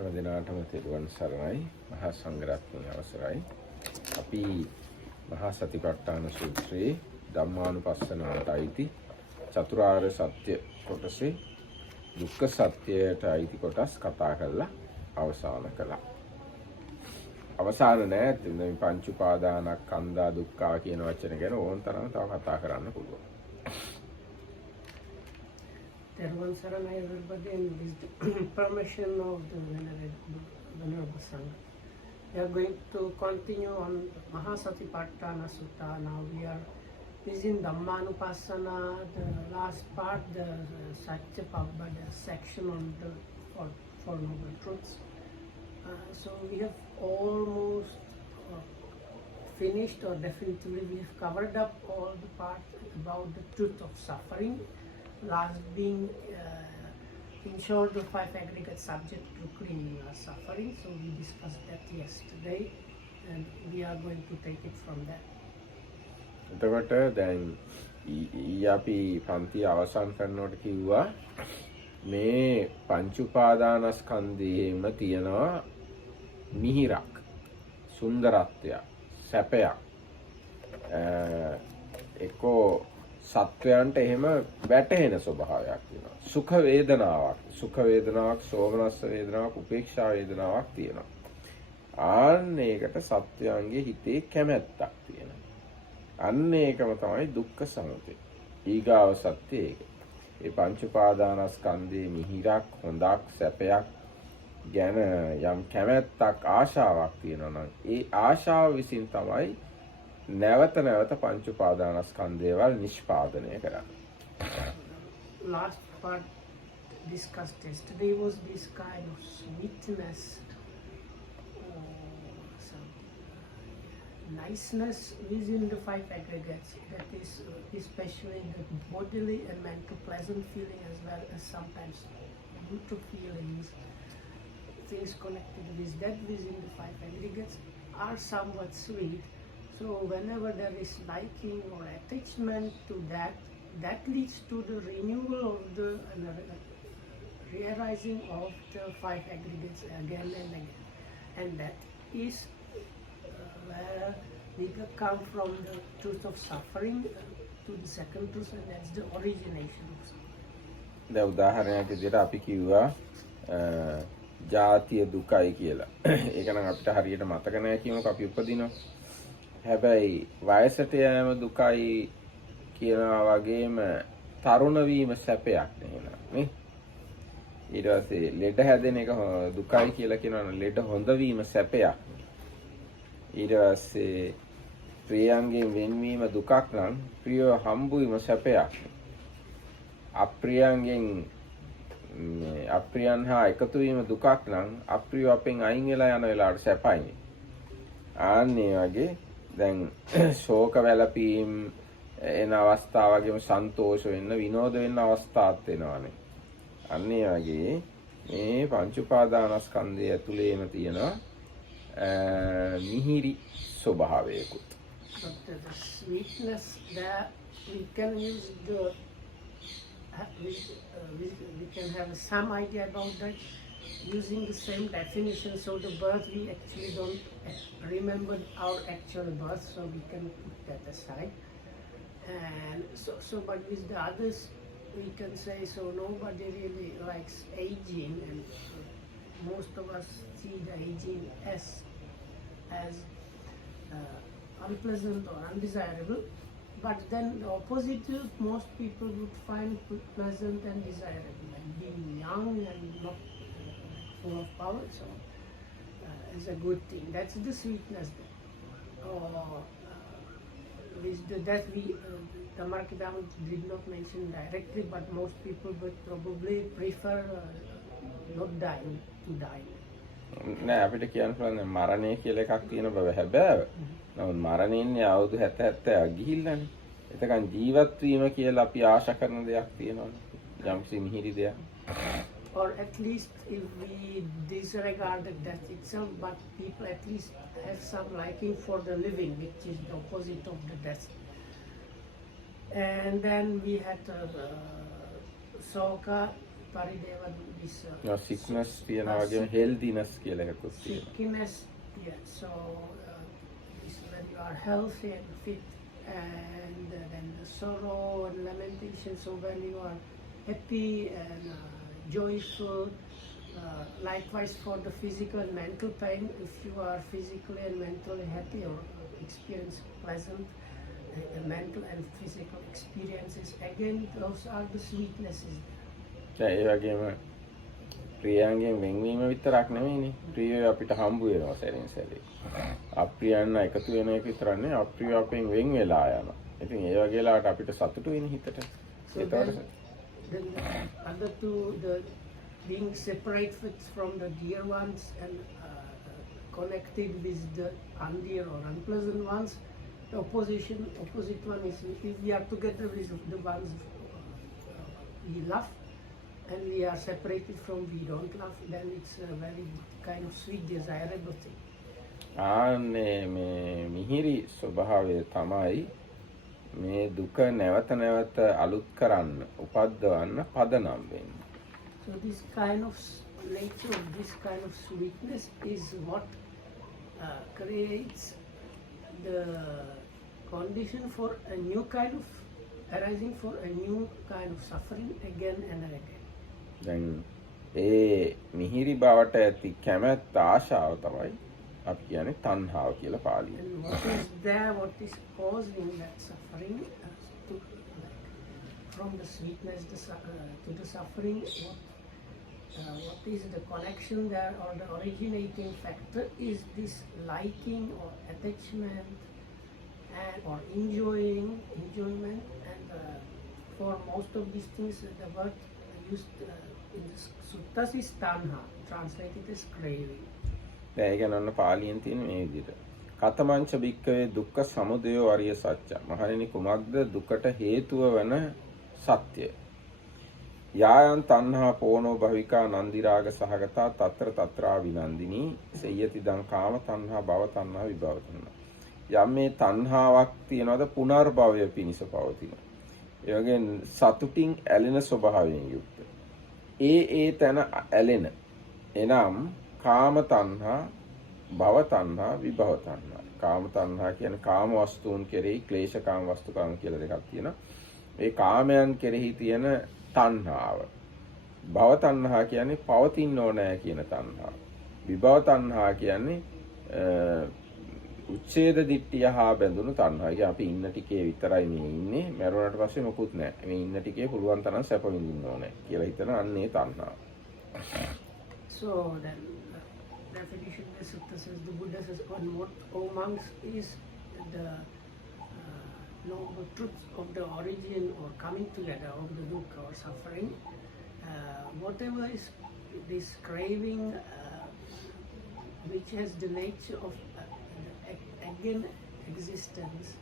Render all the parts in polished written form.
හැම දිනාටම තෙරුවන් සරණයි. මහා සංඝරත්නයේ අවසරයි. අපි මහා සතිපට්ඨාන සූත්‍රයේ ධම්මානුපස්සනාවට අයිති චතුරාර්ය සත්‍ය කොටසේ දුක්ඛ සත්‍යයට අයිති කොටස් කතා කරලා අවසන් කළා. අවසාන නෑ. මේ පංච උපාදානස්කන්ධා දුක්ඛා කියන වචන ගැන ඕන තරම් තව කතා කරන්න පුළුවන්. One Saranai everybody and with the permission of the Venerable Sangha. We are going to continue on Maha satipatthana Sutta. Now we are in Dhammanupassana, the last part, the satipatthana section on the Four Noble Truths. So we have almost finished, or definitely we have covered up all the parts about the truth of suffering. Last being, in short, the five aggregate subject to clean suffering. So we discussed that yesterday, and we are going to take it from there. එතකොට දැන් අපි පන්ති අවසන් කරනකොට කිව්වා මේ පංච උපාදානස්කන්ධයේම තියෙනවා මිහිරක්, සුන්දරත්වයක්, සැපයක්. එක්කෝ සත්වයන්ට එහෙම වැටහෙන ස්වභාවයක් තියෙනවා. සුඛ වේදනාවක්, සෝමනස්ස වේදනාවක්, උපේක්ෂා වේදනාවක් තියෙනවා. අන්න ඒකට සත්වයන්ගේ හිතේ කැමැත්තක් තියෙනවා. අන්න ඒකම තමයි දුක්ඛ සමුදය. ඊගාව සත්‍ය ඒක. මේ පංච උපාදානස්කන්ධයේ මිහිරක්, හොඳක්, සැපයක් ගැන යම් කැමැත්තක්, ආශාවක් තියෙනවා නම් ඒ ආශාව විසින් තමයි නැවත පංච උපාදානස්කන්ධයවල් නිෂ්පාදනය කරන්නේ. Last part discussed yesterday was this kind of sweetness, some niceness within the five aggregates. That is especially the bodily and mental pleasant feeling, as well as sometimes brutal feelings. Things connected with that within the five aggregates are somewhat sweet. So whenever there is liking or attachment to that, that leads to the renewal of the realizing of the five aggregates again and again. And that is where we come from the truth of suffering to the second truth, and that's the origination of suffering. දැන් උදාහරණයක් විදිහට අපි කිව්වා ජාතිය දුකයි කියලා. ඒක නම් අපිට හරියට මතක නැහැ කියමුකෝ අපි උපදිනවා. හැබැයි වයසට යෑම දුකයි කියනවා වගේම තරුණ වීම සැපයක් නේ. ඊට පස්සේ ලෙඩ හැදෙන එක දුකයි කියලා කියනවා. ලෙඩ හොඳ වීම සැපයක්. ඊට පස්සේ ප්‍රියයන්ගෙන් වෙන්වීම දුකක් නම් ප්‍රියව හම්බ වීම සැපයක්. අප්‍රියයන් හා එකතු වීම දුකක් නම් අප්‍රිය අපෙන් අයින් වෙලා යන වෙලාවට සැපයි. ආන්නේ වගේ දැන් ශෝක වැළපීම් එන අවස්ථාව වගේම සන්තෝෂ වෙන්න, විනෝද වෙන්න අවස්ථාත් වෙනවානේ. අන්න ඒ වගේ මේ පංච උපාදානස්කන්ධය ඇතුළේම තියෙනවා මිහිරි ස්වභාවයකුත්. But the sweetness that we can use we can have some idea about that using the same definition. So the birth, we actually don't remember our actual birth, so we can put that aside. And so but with the others we can say, so nobody really likes aging, and most of us see the aging as unpleasant or undesirable. But then the opposite, most people would find pleasant and desirable, like being young and not full of power. So it's a good thing. That's the sweetness. With that we Tamarkidam did not mention directly, but most people would probably prefer not dying to die. නෑ අපිට කියන්න පුළුවන් මරණය කියලා එකක් තියෙන බව හැබෑව. නමුත් මරණින්නේ අවුරුදු 70 ගිහිල්ලානේ. එතකන් ජීවත් වීම කියලා අපි ආශා කරන දෙයක් තියෙනවනේ. යම්කිසි මිහිරි දෙයක්. Or at least if we disregard the death itself, but people at least have some liking for the living, which is the opposite of the death. And then we had Soka parideva, this සික්නස් තියනවා වගේම හෙල්දිනස් කියලා එකකුත් තියෙනවා. sickness, yeah. So this when you are healthy and fit, and then the sorrow and lamentation. So when you are happy and joyful. Likewise for the physical and mental pain, if you are physically and mentally happy or experience pleasant mental and physical experiences, again those are the sweetnesses there. ඒ වගේම ප්‍රියයන්ගෙන් වෙන්වීම විතරක් නෙමෙයිනේ. ප්‍රියය අපිට හම්බ වෙනවා සැරින් සැරේ. අප්‍රියයන් එකතු වෙන එක විතරක් නෙවෙයි අප්‍රිය අපෙන් වෙන් වෙලා යනවා. ඉතින් ඒ වගේ ලාට අපිට සතුටු වෙන හිතට. So then other two, the being separated from the dear ones and connected with the undear or unpleasant ones, the opposite one is if we are together with the ones we love and we are separated from we don't love, then it's a very kind of sweet, desirable thing. ආන්නේ මේ මිහිරි ස්වභාවය තමයි මේ දුක නැවත නැවත අලුත් කරන්න උපද්දවන්න පදනම් වෙන්නේ. So this kind of nature, this kind of sweetness is what creates the condition for a new kind of arising for a new kind of suffering again and again. දැන් ඒ මිහිරි බවට ඇති කැමැත්ත ආශාව තමයි අපි කියන්නේ තණ්හාව කියලා පාලියෙන්. And what is there, what is causing that suffering, from the sweetness to the suffering, what is the connection there or the originating factor is this liking or attachment and or enjoyment, and for most of these things the word used in the suttas is tanha, translated as craving. දැන් ඒක නන්න පාලියෙන් තියෙන මේ විදිහට. කතමංච භික්කවේ දුක්ඛ සමුදයෝ අරිය සත්‍ය. මහණෙනි කුමක්ද දුකට හේතුව වන සත්‍ය? යායන් තණ්හා පෝනෝ භවිකා නන්දිරාග සහගතා తත්‍ර తත්‍රා විනන්දිනී සේයති දං කාම තණ්හා භව තණ්හා විභව තණ්හා. යම් මේ තණ්හාවක් තියනවාද පුනර්භවය පිණිස පවතින. ඒ වගේ සතුටින් ඇලෙන ස්වභාවයෙන් යුක්ත. ඒ තැන ඇලෙන. එනම් කාම තණ්හා භව තණ්හා විභව තණ්හා. කාම තණ්හා කියන්නේ කාම වස්තුන් කෙරෙහි ක්ලේශ කාම වස්තු කාම කියලා දෙකක් තියෙනවා. ඒ කාමයන් කෙරෙහි තියෙන තණ්හාව. භව තණ්හා කියන්නේ පවතින්න ඕනෑ කියන තණ්හාව. විභව තණ්හා කියන්නේ උච්ඡේද දිට්ඨිය හා බැඳුණු තණ්හා. ඒ අපි ඉන්න ටිකේ විතරයි මේ ඉන්නේ. මරුණාට පස්සේ මොකුත් නැහැ. මේ ඉන්න ටිකේ පුළුවන් තරම් සැප විඳින්න ඕනේ කියලා හිතන අන්නේ තණ්හාව. So then definition of the sutta says, the Buddha says, on what, O monks, is the noble truth of the origin or coming together of the dukkha or suffering. Whatever is this craving, which has the nature of again existence,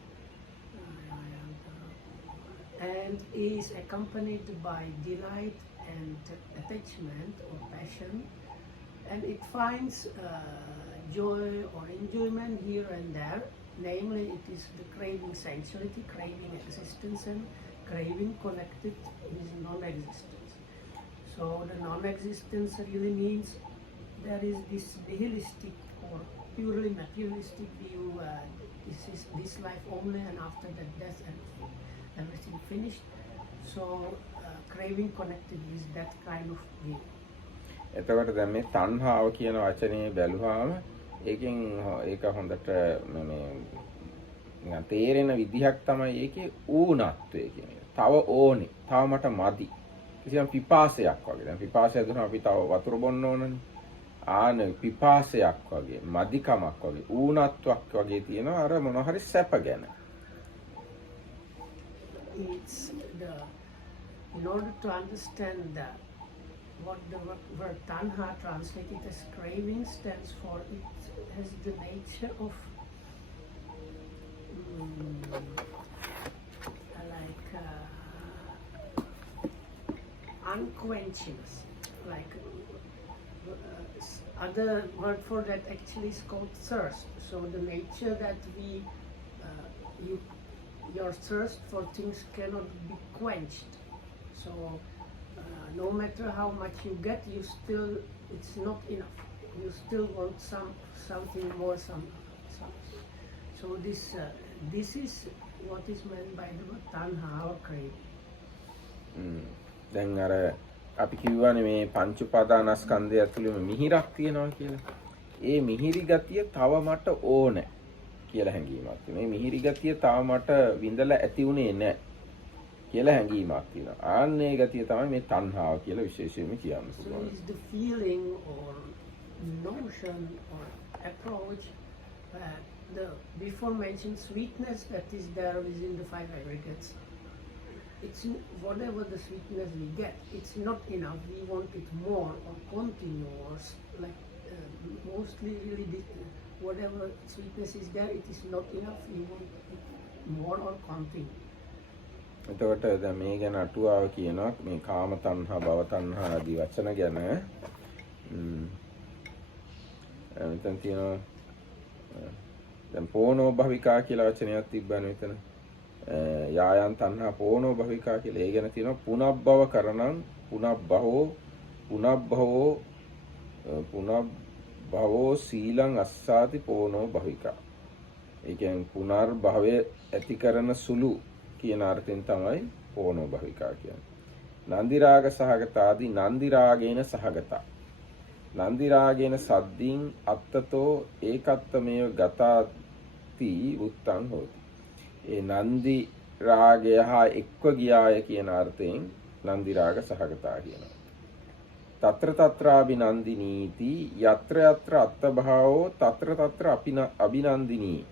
and is accompanied by delight and attachment or passion, and it finds joy or enjoyment here and there. Namely, it is the craving sensuality, craving existence, and craving connected with non-existence. So the non-existence really means there is this nihilistic or purely materialistic view. This is this life only, and after that death and everything finished. So craving connected with that kind of view. එතකොට දැන් මේ තණ්හාව කියන වචනේ බැලුවාම ඒකෙන් ඒක හොඳට මේ නිකන් තේරෙන විදිහක් තමයි ඒකේ ඌනත්වය කියන්නේ. තව ඕනේ. තව මට මදි. කිසියම් පිපාසයක් වගේ. දැන් පිපාසය දුන්නා අපි තව වතුර බොන්න ඕනනේ. ආන පිපාසයක් වගේ, මදිකමක් වගේ, ඌනත්වක් වගේ තියෙනවා අර මොන හරි සැප ගැන. It's in order to understand that what the word tanha translated as craving stands for, it has the nature of unquenchiness. Like other word for that actually is called thirst. So the nature that your thirst for things cannot be quenched. So no matter how much you get, it's not enough. You still want something more, some. So this is what is meant by the word tanha or craving. දැන් අර අපි කිව්වනේ මේ පංච උපාදානස්කන්ධය ඇතුළේම මිහිරක් තියෙනවා කියලා. ඒ මිහිරි ගතිය තව මට ඕනේ කියලා හැඟීමක් තියෙනවා. මේ මිහිරි ගතිය තව මට විඳලා ඇති උනේ නැහැ කියලා හැඟීමක් තියෙනවා. ආන්නේ ගතිය තමයි මේ තණ්හාව කියලා විශේෂයෙන්ම කියන්න So පුළුවන්. it's the feeling or notion or approach that the before mentioned sweetness that is there within the five aggregates. It's whatever the sweetness we get, it's not enough. We want it more or continue or like mostly really whatever sweetness is there, it is not enough. We want it more or continue. එතකොට දැන් මේ ගැන අටුවාව කියනවා මේ කාම තණ්හා භව තණ්හා ආදී වචන ගැන මෙතන තියෙනවා දැන් පෝනෝ භවිකා කියලා වචනයක් තිබ්බනේ මෙතන යායන් තණ්හා පෝනෝ භවිකා කියලා ඒ ගැන තියෙනවා පුනබ්බව කරණං පුනබ්බවෝ සීලං අස්සාති පෝනෝ භවිකා ඒ කියන්නේ පුනර්භවය ඇති කරන සුළු කියන අර්ථයෙන් තමයි පෝනෝ භවිකා කියන්නේ. නන්දි රාග සහගත ආදී නන්දි රාගේන සහගත. නන්දි රාගේන සද්දින් අත්තතෝ ඒකත්තමේව ගතාති උත්තං හෝති. ඒ නන්දි රාගය හා එක්ව ගියාය කියන අර්ථයෙන් නන්දි රාග සහගතා කියනවා. తත්‍ර తත්‍රාබිනන්දිනීති යත්‍ර යත්‍ර අත්තභාවෝ తත්‍ර තත්‍ර අභිනන්දිනී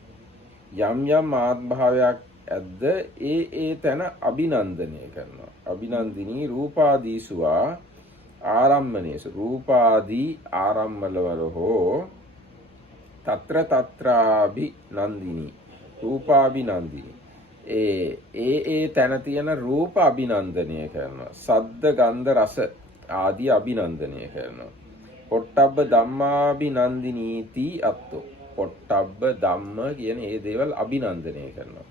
යම් යම් ආත්භාවයක් ඇද්ද ඒ තැන අභිනන්දනය කරනවා. අභිනන්දිනී රූපාදීසුවා ආරම්මනේසු රූපාදී ආරම්මලවල හෝ తත්‍ර తත්‍රාභිනන්දිනී රූපාභිනන්දිනී ඒ තැන තියෙන රූප අභිනන්දනය කරනවා. සද්ද ගන්ධ රස ආදී අභිනන්දනය කරනවා. පොට්ටබ්බ ධම්මාභිනන්දිනීති අත්තෝ පොට්ටබ්බ ධම්ම කියන ඒ දේවල් අභිනන්දනය කරනවා.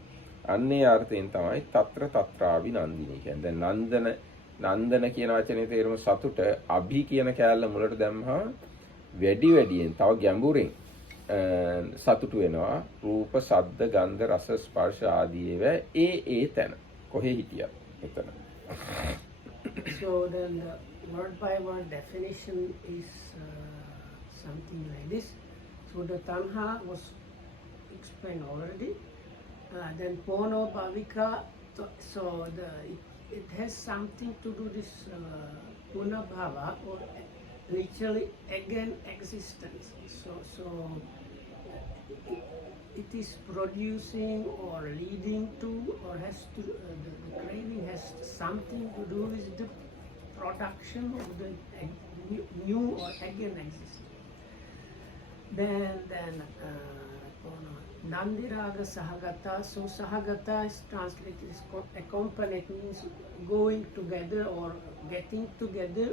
අන්නේ අර්ථයෙන් තමයි తත්‍ර తත්‍රාභිනන්දිනී කියන්නේ. දැන් නන්දන කියන වචනේ තේරුම සතුට අභි කියන කෑල්ල මුලට දැම්මහම වැඩියෙන් තව ගැඹුරින් සතුටු වෙනවා. රූප, ශබ්ද, ගන්ධ, රස, ස්පර්ශ ආදී ඒවා ඒ තැන කොහේ හිටියත් එතන. So then the word by word definition is something like this. So the tanha was explained already. Then pono bhavika, so it has something to do this punabhava or literally again existence. So it is producing or leading to or has to the craving has something to do with the production of the new or again existence. Then Nandiraga Sahagata, so Sahagata is translated as accompanied, means going together or getting together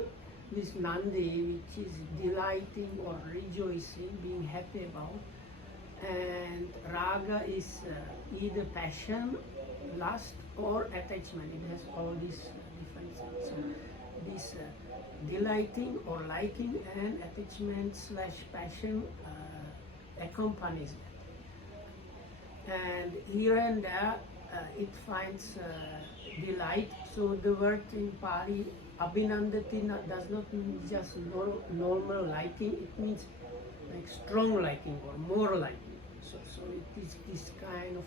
with Nandi, which is delighting or rejoicing, being happy about. And Raga is either passion, lust or attachment. It has all these different things. So this delighting or liking and attachment / passion accompanies that. And here and there it finds delight. So the word in Pali abhinandati does not mean just normal liking. It means like strong liking or more liking. So it is this kind of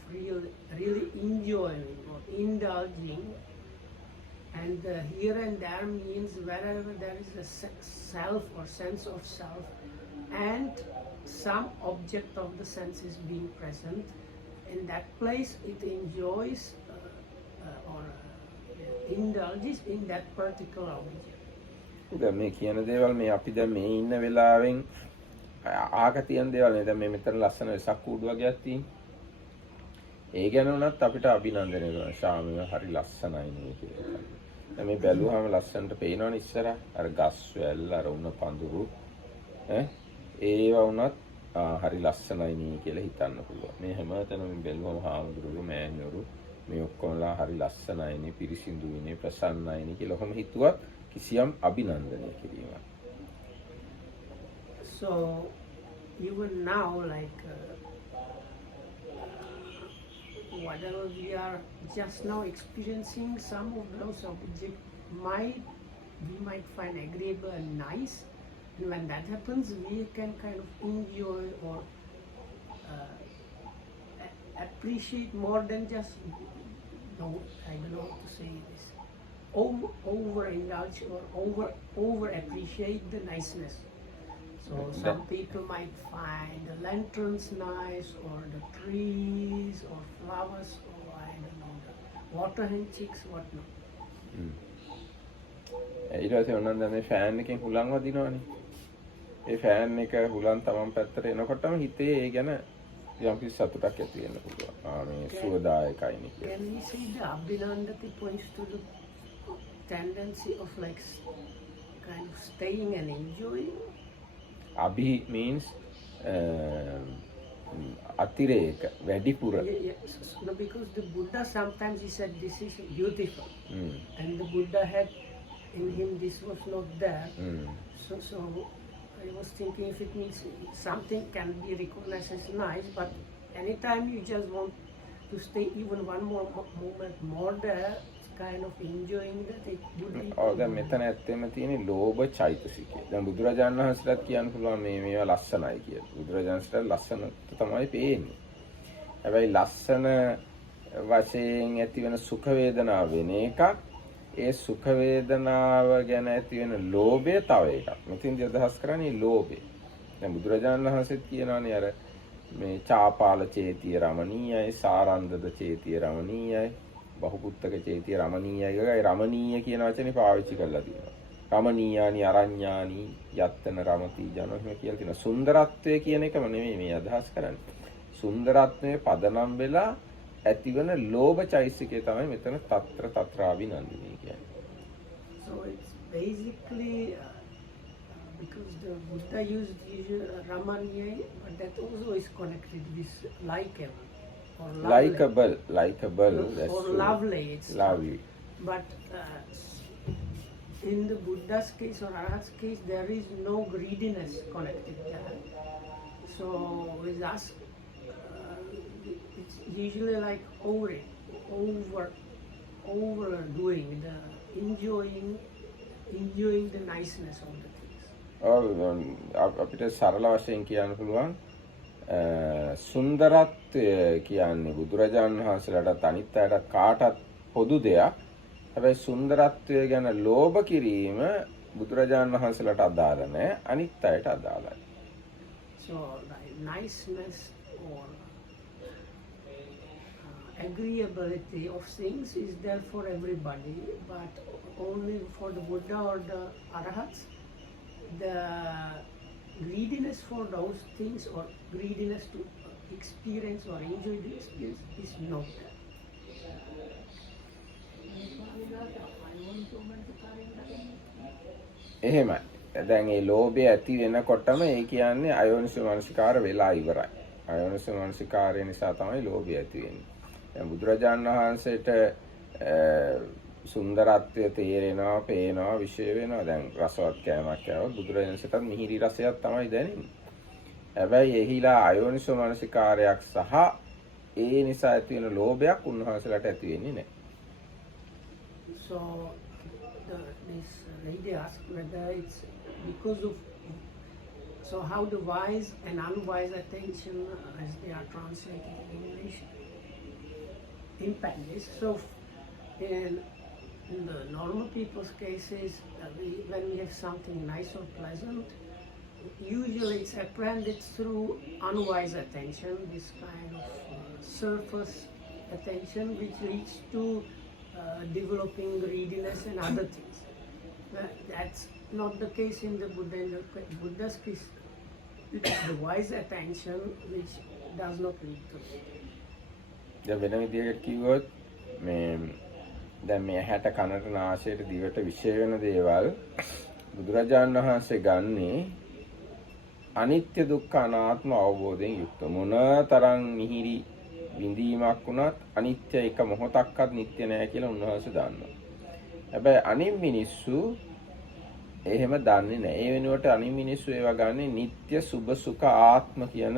really enjoying or indulging. And here and there means wherever there is a self or sense of self and some object of the senses being present, in that place it enjoys or indulges in that particular object. දැන් මේ කියන දේවල් මේ අපි දැන් මේ ඉන්න වෙලාවෙන් ආක තියෙන දේවල් නේද මේ මෙතන ලස්සන වෙසක් කූඩු වගේක් තියෙන්නේ. ඒ ගැන උනත් අපිට අභිනන්දනය කරනවා. ශාමිව හරි ලස්සනයි නේ කියලා. දැන් මේ බැලුවාම ලස්සනට පේනවනේ ඉස්සර අර ගස් වැල් අර උණ පඳුරු ඒවා උනත් හරි ලස්සනයි නේ කියලා හිතන්න පුළුවන්. මේ හැමතැනම බැලුවම හාමුදුරුවෝ මෑණිවරු මේ ඔක්කොමලා හරි ලස්සනයි නේ පිරිසිදුයි නේ ප්‍රසන්නයි නේ කියලා ඔහොම හිතුවත් කිසියම් අභිනන්දනය කිරීමක්. So even now, like whatever we are just now experiencing, some of those objects we might find agreeable and nice, and when that happens, we can kind of enjoy or appreciate more than just no, I don't know how to say this. Over indulge or over appreciate the niceness. So some people might find the lanterns nice, or the trees, or flowers, or I don't know, the water hen chicks, whatnot. ඊට පස්සේ ඔන්න දැන් මේ ෆෑන් එකෙන් හුලං වදිනවනේ. ඒ ෆෑන් එක හුලං තමන් පැත්තට එනකොටම හිතේ ඒ ගැන යම්කිසි සතුටක් ඇති වෙන්න පුළුවන්. මේ සුවදායකයිනේ කියලා. Can we say the Abhinandati points to the tendency of like kind of staying and enjoying? Abhi means atireka, වැඩිපුර. No, because the Buddha sometimes he said this is beautiful, and the Buddha had in him this was not there. So I was thinking if it means something can be recognized as nice, but anytime you just want to stay even one more moment more there, kind of enjoying that it would be. දැන් මෙතන ඇත්තෙම තියෙන්නේ ලෝභ චෛතසිකය. දැන් බුදුරජාණන් වහන්සේලාත් කියන්න පුළුවන් මේවා ලස්සනයි කියලා. බුදුරජාණන්සේලා ලස්සන තමයි පේන්නේ. හැබැයි ලස්සන වශයෙන් ඇති වෙන සුඛ වේදනාව වෙන එකක්. ඒ සුඛ වේදනාව ගැන ඇති වෙන ලෝභය තව එකක්. මෙතෙන්දී අදහස් කරන්නේ ලෝභය. දැන් බුදුරජාණන් වහන්සේත් කියනවානේ අර මේ චාපාල චේතිය රමණීයයි, සාරන්දද චේතිය රමණීයයි, බහුපුත්තක චේතිය රමණීයයි කියලා. ඒ රමණීය කියන වචනේ පාවිච්චි කරලා තියෙනවා. රමණීයානි අරඤ්ඤානි යත්තන රමති ජන එහෙම කියලා තියෙනවා. සුන්දරත්වය කියන එකම නෙමෙයි මේ අදහස් කරන්නේ. සුන්දරත්වයේ පදනම් වෙලා ඇතිවන ලෝභ චෛතසිකය තමයි මෙතන తත්‍ර తත්‍රාවිනන්දිනී කියන්නේ. So it's basically because the Buddha used Ramanya, but that also is connected with likeable or likable, that's or true. lovely. It's Lovely. But in the Buddha's case or Arhat's case, there is no greediness connected there. So with us, it's usually like overdoing the enjoying the niceness of the things. අපිට සරල වශයෙන් කියන්න පුළුවන් සුන්දරත්වය කියන්නේ බුදුරජාණන් වහන්සේලාට අනිත් අයටත් කාටත් පොදු දෙයක්. හැබැයි සුන්දරත්වය ගැන ලෝභ කිරීම බුදුරජාණන් වහන්සේලාට අදාළ නැහැ, අනිත් අයට අදාළයි. So the niceness or agreeability of things is there for everybody, but only for the Buddha or the Arhats. The greediness for those things or greediness to experience or enjoy the experience is not there. එහෙමයි. දැන් මේ ලෝභය ඇති වෙනකොටම ඒ කියන්නේ අයෝනිසෝ මනසිකාර වෙලා ඉවරයි. අයෝනිසෝ මනසිකාරය නිසා තමයි ලෝභය ඇති වෙන්නේ. දැන් බුදුරජාණන් වහන්සේට සුන්දරත්වය තේරෙනවා, පේනවා, විශේෂ වෙනවා. දැන් රසවත් කෑමක් කෑවොත් බුදුරජාණන්සේටත් මිහිරි රසයක් තමයි දැනෙන්නේ. හැබැයි එහිලා අයෝනිසෝ මනසිකාරයක් සහ ඒ නිසා ඇති වෙන ලෝභයක් උන්වහන්සේලාට ඇති වෙන්නේ නැහැ. So this lady asked whether it's because of how the wise and unwise attention, as they are translated in English, impact this. So in the normal people's cases, when we have something nice or pleasant, usually it's apprehended through unwise attention, this kind of surface attention, which leads to developing greediness and other things. That's not the case in the Buddha. In the Buddha's case, it's the wise attention which does not lead to it. දැන් වෙන විදිහකට කිව්වොත් මේ දැන් මේ හැට කනට නාසයට දිවට විශේෂ වෙන දේවල් බුදුරජාණන් වහන්සේ ගන්නේ අනිත්‍ය දුක්ඛ අනාත්ම අවබෝධයෙන් යුක්ත මොනතරම් මිහිරි විඳීමක් වුණත් අනිත්‍ය එක මොහොතක්වත් නිට්ටය නෑ කියලා උන්වහන්සේ දන්නවා. හැබැයි අනිත් මිනිස්සු එහෙම දන්නේ නැහැ. ඒ වෙනුවට අනිත් මිනිස්සු ඒවා ගන්නේ නিত্য සුභ සුඛ ආත්ම කියන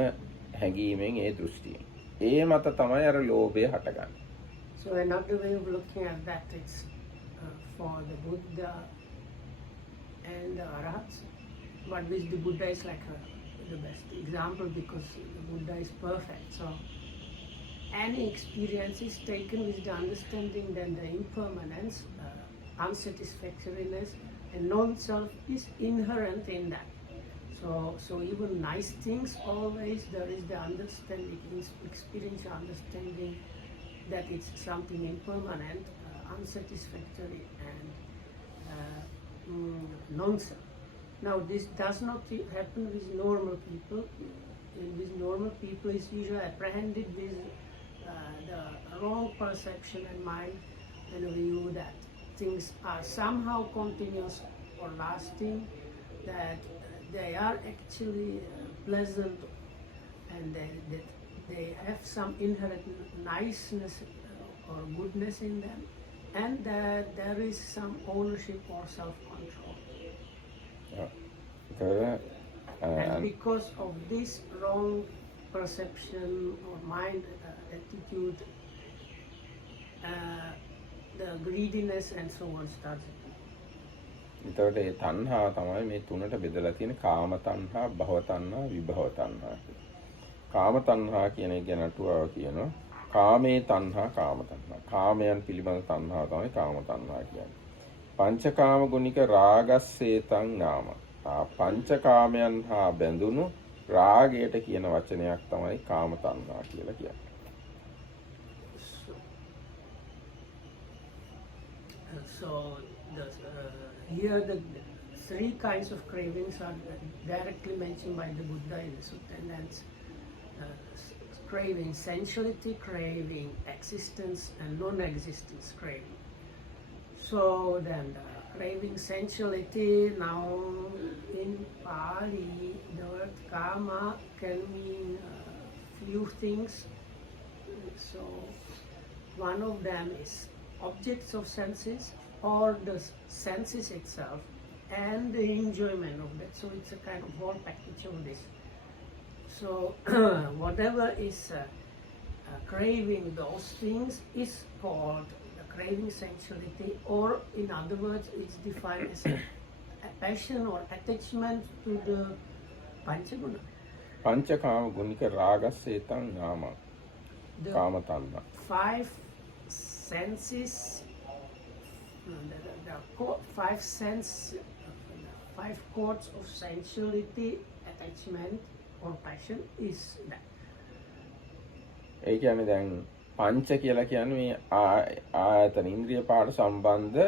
හැඟීමෙන් ඒ දෘෂ්ටියෙන්. ඒ මත තමයි අර ලෝභය හටගන්නේ. So another way of looking at that is for the Buddha and the Arhats, but which the Buddha is like the best example because the Buddha is perfect. So any experience is taken with the understanding that the impermanence, unsatisfactoriness, and non-self is inherent in that. So even nice things, always there is the understanding, experiential understanding that it's something impermanent, unsatisfactory, and non-self. Now this does not happen with normal people. With normal people, it's usually apprehended with the wrong perception and mind and view that things are somehow continuous or lasting, that they are actually pleasant, and that they have some inherent niceness or goodness in them, and that there is some ownership or self-control. And because of this wrong perception or mind attitude, the greediness and so on starts. එතකොට ඒ තණ්හාව තමයි මේ තුනට බෙදලා තියෙන කාම තණ්හා, භව තණ්හා, විභව තණ්හා කියලා. කාම තණ්හා කියන එක ගැන අටුවාව කියනවා. කාමේ තණ්හා, කාම තණ්හා. කාමයන් පිළිබඳ තණ්හාව තමයි කාම තණ්හා කියන්නේ. පංචකාම ගුණික රාගස්සේතං නාම. පංචකාමයන් හා බැඳුණු රාගයට කියන වචනයක් තමයි කාම තණ්හා කියලා කියන්නේ. So here the three kinds of cravings are directly mentioned by the Buddha in the sutta, and that's craving sensuality, craving existence, and non-existence craving. So then craving sensuality, now in Pali the word kama can mean few things. So one of them is objects of senses or the senses itself and the enjoyment of that. So it's a kind of whole package of this. So whatever is craving those things is called the craving sensuality, or in other words it's defined as a passion or attachment to the panchaguna. පංචකාම ගුණික රාගස්සේතං නාම. කාම තණ්හා. Five senses, five chords of sensuality, attachment or passion is that. ඒ කියන්නේ දැන් පංච කියලා කියන්නේ මේ ආයතන ඉන්ද්‍රිය පාඩ සම්බන්ධ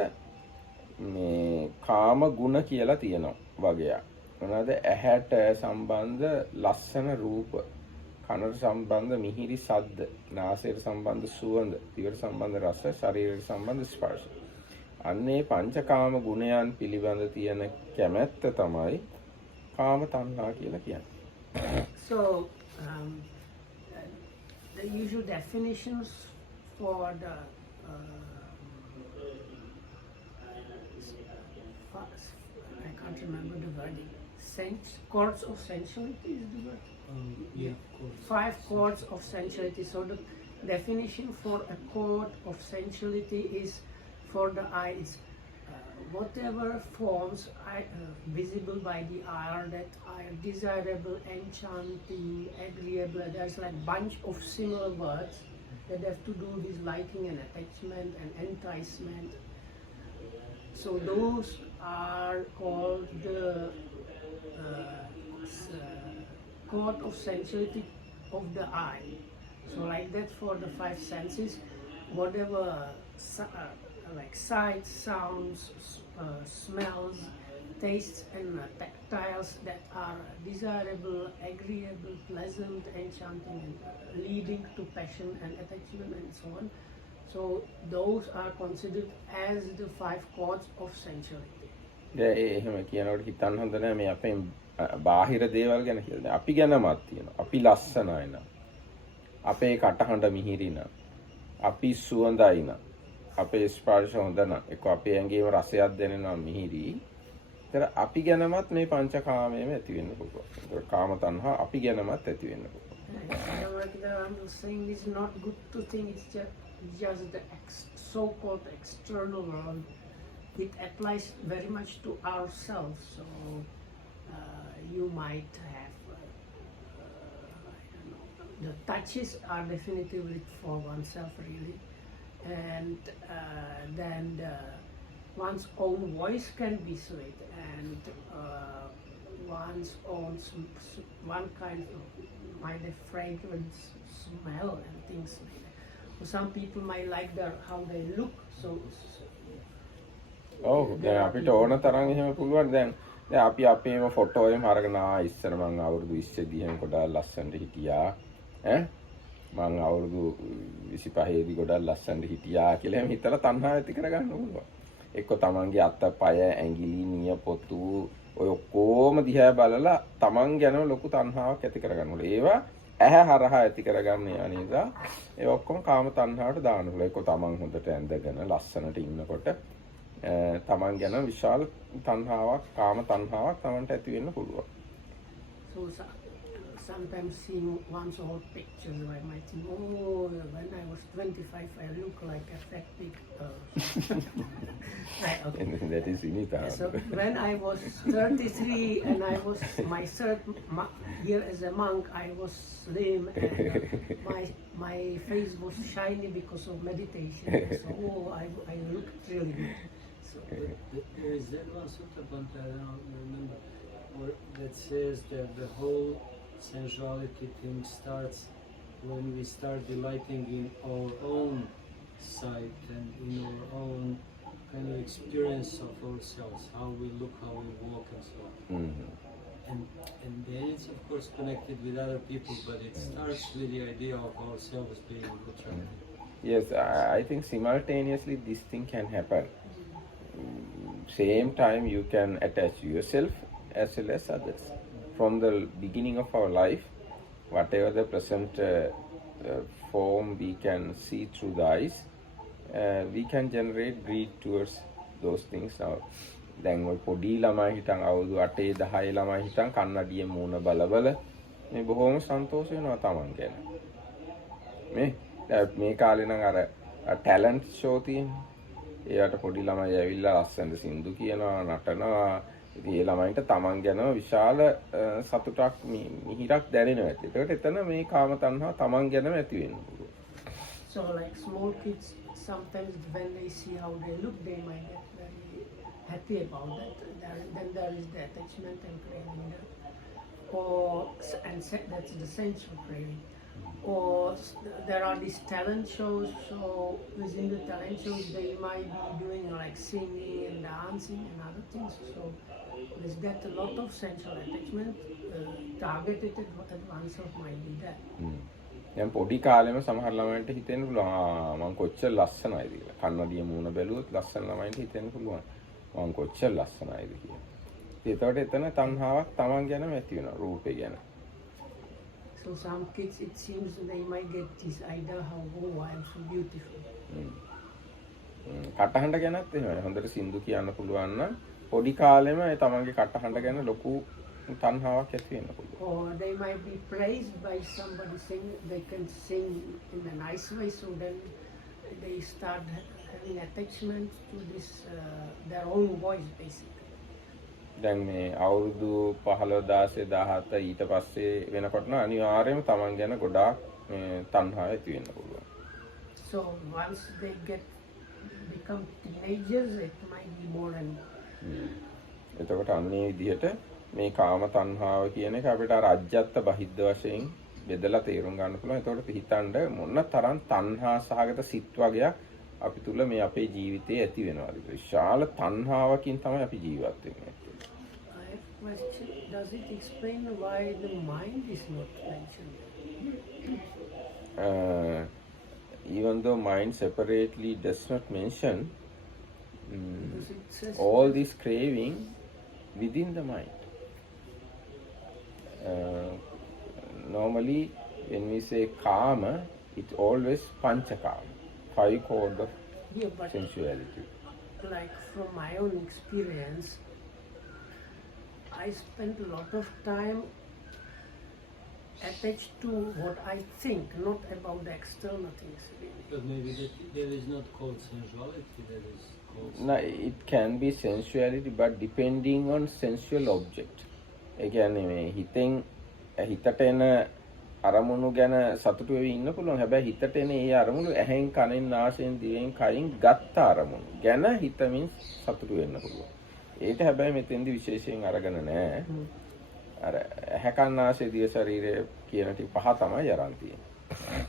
මේ කාම ගුණ කියලා තියෙනවා වගේක්. මොනවාද? ඇහැට සම්බන්ධ ලස්සන රූප, කනට සම්බන්ධ මිහිරි ශබ්ද, නාසයට සම්බන්ධ සුවඳ, දිවට සම්බන්ධ රස, ශරීරයට සම්බන්ධ ස්පර්ශ. අන්නේ පංචකාම ගුණයන් පිළිබඳ තියෙන කැමැත්ත තමයි කාම තණ්හා කියලා කියන්නේ. So the usual definitions for the I can't remember the wording. Chords of sensuality is the word. Yeah, Five chords of sensuality. So the definition for a chord of sensuality is, for the eye, is whatever forms visible by the eye that are desirable, enchanting, agreeable. There's like bunch of similar words that have to do with liking and attachment and enticement. So those are called the chord of sensuality of the eye. So like that for the five senses, whatever like sights, sounds, smells, tastes and tactiles that are desirable, agreeable, pleasant, enchanting, and leading to passion and attachment and so on. So those are considered as the five chords of sensuality. එහෙම කියනකොට හිතන්න හොඳ නැහැ මේ අපේ බාහිර දේවල් ගැන කියලා. අපි ගැනමත් තියෙනවා. අපි ලස්සනයි නා. අපේ කටහඬ මිහිරි නා. අපි සුවඳයි නා. අපේ ස්පර්ශ හොඳ නා. ඒක අපේ ඇඟේම රසයක් දැනෙනවා මිහිරි. ඒතර අපි ගැනමත් මේ පංචකාමයේම ඇති වෙන්න පුළුවන්. ඒතර කාම තණ්හා අපි ගැනමත් ඇති වෙන්න පුළුවන්. Like I'm saying, it's not good to think it's just the so-called external world. It applies very much to ourselves. So you might have, I don't know, the touches are definitively for oneself really, and then one's own voice can be sweet, and one's own one kind of might have fragrance smell and things like that. Some people might like how they look, so ඔව් දැන් අපිට ඕන තරම් එහෙම පුළුවන්. දැන් අපි අපේම ෆොටෝ එකම අරගෙන ඉස්සර මං අවුරුදු 20 දී එහෙම ගොඩාක් ලස්සනට හිටියා ඈ මං අවුරුදු 25 දී ගොඩාක් ලස්සනට හිටියා කියලා එහෙම හිතලා තණ්හාව ඇති කරගන්න පුළුවන්. එක්ක තමන්ගේ අත පය ඇඟිලි නිය පොතු ඔය ඔක්කොම දිහා බලලා තමන් ගැන ලොකු තණ්හාවක් ඇති කරගන්න ඕනේ. ඒවා ඇහැ හරහා ඇති කරගන්න යන්නේද ඒ ඔක්කොම කාම තණ්හාවට දාන්න ඕනේ. එක්ක තමන් හොඳට ඇඳගෙන ලස්සනට ඉන්නකොට තමන් ගැන විශාල තණ්හාවක් කාම තණ්හාවක් තමන්ට ඇති වෙන්න පුළුවන්. So sometimes seeing one's old pictures, I might think, oh, when I was 25, I look like a fat pig. Right, okay. And that is Inita. So when I was 33 and I was my third year as a monk, I was slim and my face was shiny because of meditation. So I looked really good. So, there is that one sutta, I don't remember, that says that the whole sensuality thing starts when we start delighting in our own sight and in our own kind of experience of ourselves, how we look, how we walk and so on. And then it's of course connected with other people, but it starts with the idea of ourselves being attractive. Yes, I think simultaneously this thing can happen. Same time you can attach yourself as well as others. From the beginning of our life, whatever the present form we can see through the eyes, we can generate greed towards those things. Now, දැන් ඔය පොඩි ළමයි හිටන් අවුරුදු 8 10 ළමයි හිටන් කන්නඩියේ මූණ බල බල මේ බොහොම සන්තෝෂ වෙනවා තමන් ගැන. මේ කාලේ නම් අර ටැලන්ට් ෂෝ තියෙන. ඒකට පොඩි ළමයි ඇවිල්ලා ලස්සන සින්දු කියනවා නටනවා. ඉතින් ඒ ළමයින්ට තමන් ගැන විශාල සතුටක් මිහිරක් දැනෙනවා. ඒකට එතන මේ කාම තණ්හා තමන් ගැනම ඇති වෙන්න පුළුවන්. So like small kids, sometimes when they see how they look, they might get very happy about that. Then there is the attachment and craving that. That's the sensual craving. Or there are these talent shows, so within the talent shows they might be doing like singing and dancing and other things. So there's that a lot of sensual attachment targeted at oneself might be that. දැන් පොඩි කාලෙම සමහර ළමයින්ට හිතෙන්න පුළුවන් මම කොච්චර ලස්සනයිද කියලා. කන්නඩිය මූණ බැලුවොත් ලස්සන ළමයින්ට හිතෙන්න පුළුවන් මම කොච්චර ලස්සනයිද කියලා. ඒකට එතන තණ්හාවක් තමන් ගැනම ඇති වෙනවා රූපේ ගැන. So some kids, it seems they might get this idea how I'm so beautiful. කටහඬ ගැනත් එහෙමයි. හොඳට සින්දු කියන්න පුළුවන් නම් පොඩි කාලෙම ඒ තමන්ගේ කටහඬ ගැන ලොකු තණ්හාවක් ඇති වෙන්න පුළුවන්. Or they might be praised by somebody saying they can sing in a nice way, so then they start having attachment to this their own voice basically. දැන් මේ අවුරුදු 15 16 17 ඊට පස්සේ වෙනකොට නම් අනිවාර්යයෙන්ම තමන් ගැන ගොඩාක් මේ තණ්හාව ඇති වෙන්න පුළුවන්. So once they become teenagers, it might be more and more. එතකොට අන්නේ විදිහට මේ කාම තණ්හාව කියන එක අපිට අර අජ්ජත් බහිද්ද වශයෙන් බෙදලා තේරුම් ගන්න පුළුවන්. එතකොට පිටින්ද මොන තරම් තණ්හා සහගත සිත් වගේක් අපි තුල මේ අපේ ජීවිතේ ඇති වෙනවාද? විශාල තණ්හාවකින් තමයි අපි ජීවත් වෙන්නේ. Question, does it explain why the mind is not mentioned? Even though mind separately does not mention, all this craving within the mind. Normally, when we say kama, it's always panchakama, 5 chord of sensuality. Like from my own experience, I spent a lot of time attached to what I think, not about the external things really. But maybe there is not called sensuality, that is called... No, it can be sensuality, but depending on sensual object. ඒ කියන්නේ මේ හිතෙන් හිතට එන අරමුණු ගැන සතුටු වෙවි ඉන්න පුළුවන්. හැබැයි හිතට එන ඒ අරමුණු ඇහෙන් කනෙන් නාසයෙන් දිවෙන් කයින් ගත්ත අරමුණු ගැන හිතමින් සතුටු වෙන්න පුළුවන්. ඒක හැබැයි මෙතෙන්දි විශේෂයෙන් අරගෙන නැහැ. අර ඇහැ කන නාසය දිව ශරීරය කියන ටික පහ තමයි අරන් තියෙන්නේ.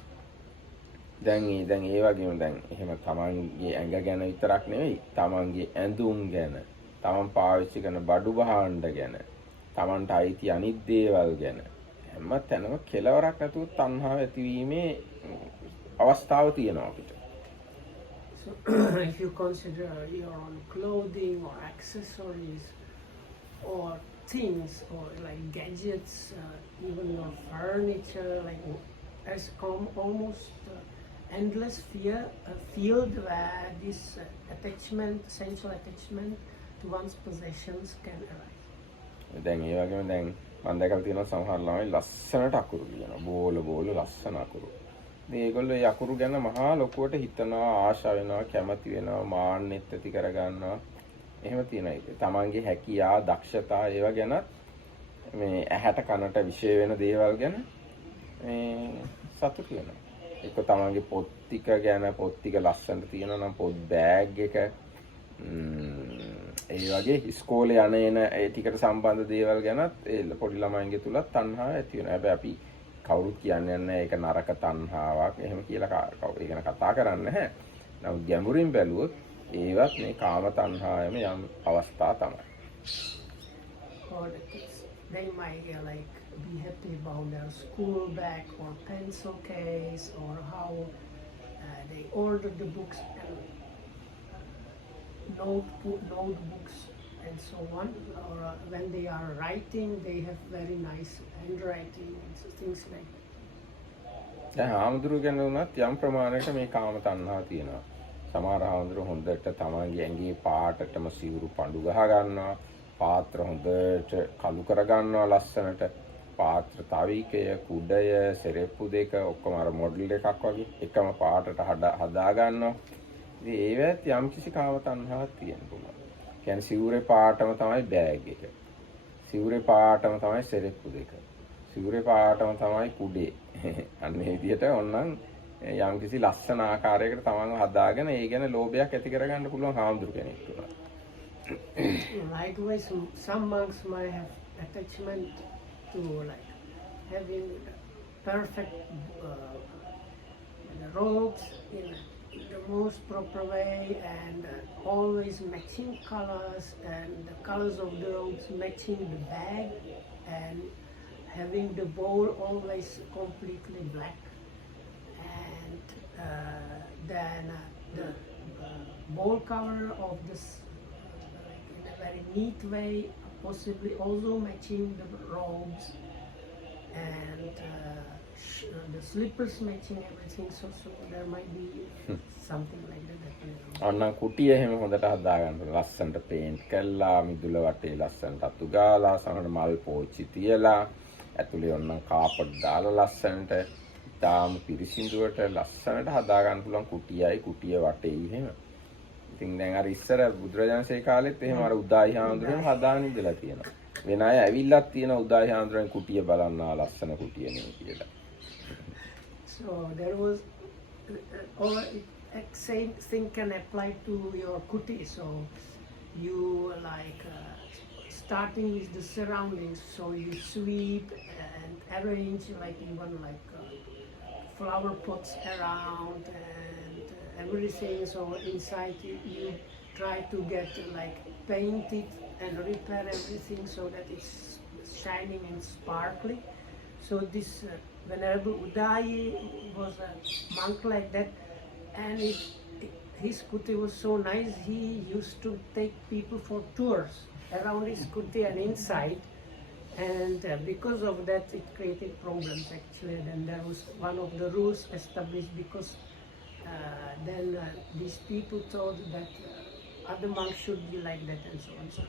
දැන් ඒ වගේම දැන් එහෙම තමන්ගේ ඇඟ ගැන විතරක් නෙවෙයි, තමන්ගේ ඇඳුම් ගැන, තමන් පාවිච්චි කරන බඩු භාණ්ඩ ගැන, තමන්ට අයිති අනිත් දේවල් ගැන හැම තැනම කෙලවරක් නැතුව තණ්හාව ඇතිවීමේ අවස්ථාව තියෙනවා අපිට. So if you consider your own clothing or accessories or things or like gadgets, even your furniture, like as almost endless field where this attachment, sensual attachment to one's possessions can arise. දැන් ඒ වගේම දැන් මම දැකලා තියෙනවා සමහර ළමයි ලස්සනට අකුරු ලියනවා. බෝල ලස්සන අකුරු. ඉතින් ඒගොල්ලෝ ඒ අකුරු ගැන මහා ලොකුවට හිතනවා, ආශා වෙනවා, කැමති වෙනවා, මාන්නෙත් ඇති කරගන්නවා. එහෙම තියෙනවා ඒක. තමන්ගේ හැකියා, දක්ෂතා ඒවා ගැන මේ ඇහැට කනට විශේෂ වෙන දේවල් ගැන මේ සතුටු වෙනවා. ඒක තමන්ගේ පොත් ටික ගැන, පොත් ටික ලස්සනට තියෙනවා නම් පොත් බෑග් එක ඒ වගේ ඉස්කෝලේ යන ඒ ටිකට සම්බන්ධ දේවල් ගැනත් ඒ පොඩි ළමයින්ගේ තුලත් තණ්හාව ඇති වෙනවා. හැබැයි අපි කවුරුත් කියන්නේ නැහැ ඒක නරක තණ්හාවක් එහෙම කියලා ඒ ගැන කතා කරන්නේ නැහැ. නමුත් ගැඹුරින් බැලුවොත් ඒවත් මේ කාම තණ්හාවෙම යම් අවස්ථා තමයි. Or the kids, they might like be happy about their school bag or pencil case or how they order the books and notebooks and so on. Or when they are writing, they have very nice handwriting and things like that. දැන් ආමුදුරු ගැන උනත් යම් ප්‍රමාණයකට මේ කාම තණ්හාව තියෙනවා. සමහර ආමුදුරු හොඳට තමන්ගේ ඇඟේ පාටටම සිවුරු පඳු ගහ ගන්නවා. පාත්‍ර හොඳට කළු කර ගන්නවා ලස්සනට. පාත්‍ර තවිකය, කුඩය, සෙරෙප්පු දෙක ඔක්කොම අර මොඩල් එකක් වගේ එකම පාටට හදා ගන්නවා. ඉතින් ඒවත් යම් කිසි කාම තණ්හාවක් තියෙන පුළුවන්. කියන්නේ සිවුරේ පාටම තමයි බෑග් එක. සිවුරේ පාටම තමයි සෙරෙප්පු දෙක. සිවුරේ පාටම තමයි කුඩේ. අන්න ඒ විදිහට ඕනනම් යම් කිසි ලස්සන ආකාරයකට තමන්ව හදාගෙන ඒ ගැන ලෝභයක් ඇති කරගන්න පුළුවන් හාමුදුරු කෙනෙක් උනා. Likewise, some monks might have attachment to like having perfect robes in the most proper way and always matching colors and the colors of the robes matching the bag and having the bowl always completely black and then the bowl cover of this in a very neat way, possibly also matching the robes and the slippers matching everything. So there might be something like that. අන්න කුටිය එහෙම හොඳට හදා ගන්න. ලස්සනට පේන්ට් කළා, මිදුල වටේ ලස්සනට අතු ගාලා, සමහර මල් පෝච්චි තියලා, ඇතුලේ ඔන්න කාපට් දාලා ලස්සනට තාම පිරිසිදුවට ලස්සනට හදා ගන්න පුළුවන් කුටියයි කුටිය වටේයි එහෙම. ඉතින් දැන් අර ඉස්සර බුදුරජාණන්සේ කාලෙත් එහෙම අර උදායි හාමුදුරුවෝ හදාගෙන ඉඳලා තියෙනවා. වෙන අය ඇවිල්ලත් තියෙන උදායි හාමුදුරුවන් කුටිය බලන්නා ලස්සන කුටිය නේ කියලා. So there was same thing can apply to your kuti. So you like starting with the surroundings. So you sweep and arrange like even like flower pots around and everything. So inside you try to get like paint it and repair everything so that it's shining and sparkly. So this Venerable Udayi was a monk like that, and his kuti was so nice. He used to take people for tours around his kuti and inside, and because of that it created problems actually. Then there was one of the rules established because then these people thought that other monks should be like that and so on. So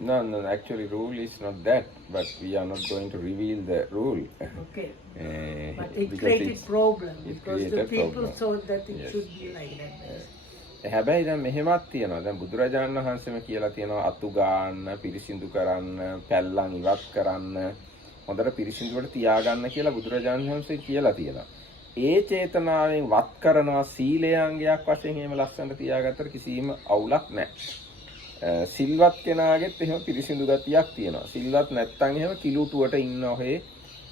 No, no, actually rule is not that, but we are not going to reveal the rule. Okay. Eh, But it because created it's- problem it because the created people problem. thought that it Yes. should be like that. හැබැයි දැන් මෙහෙමත් තියෙනවා. දැන් බුදුරජාණන් වහන්සේම කියලා තියෙනවා අතු ගන්න, පිරිසිදු කරන්න, පැල්ලම් ඉවත් කරන්න, හොඳට පිරිසිදුවට තියාගන්න කියලා බුදුරජාණන් වහන්සේ කියලා තියෙනවා. ඒ චේතනාවෙන් වත් කරනවා සීලයංගයක් වශයෙන් එහෙම ලස්සනට තියාගත්තට කිසිම අවුලක් නැහැ. සිල්වත් කෙනාගෙත් එහෙම පිරිසිදු ගතියක් තියෙනවා. සිල්වත් නැත්තම් එහෙම කිලුටුවට ඉන්න ඔහේ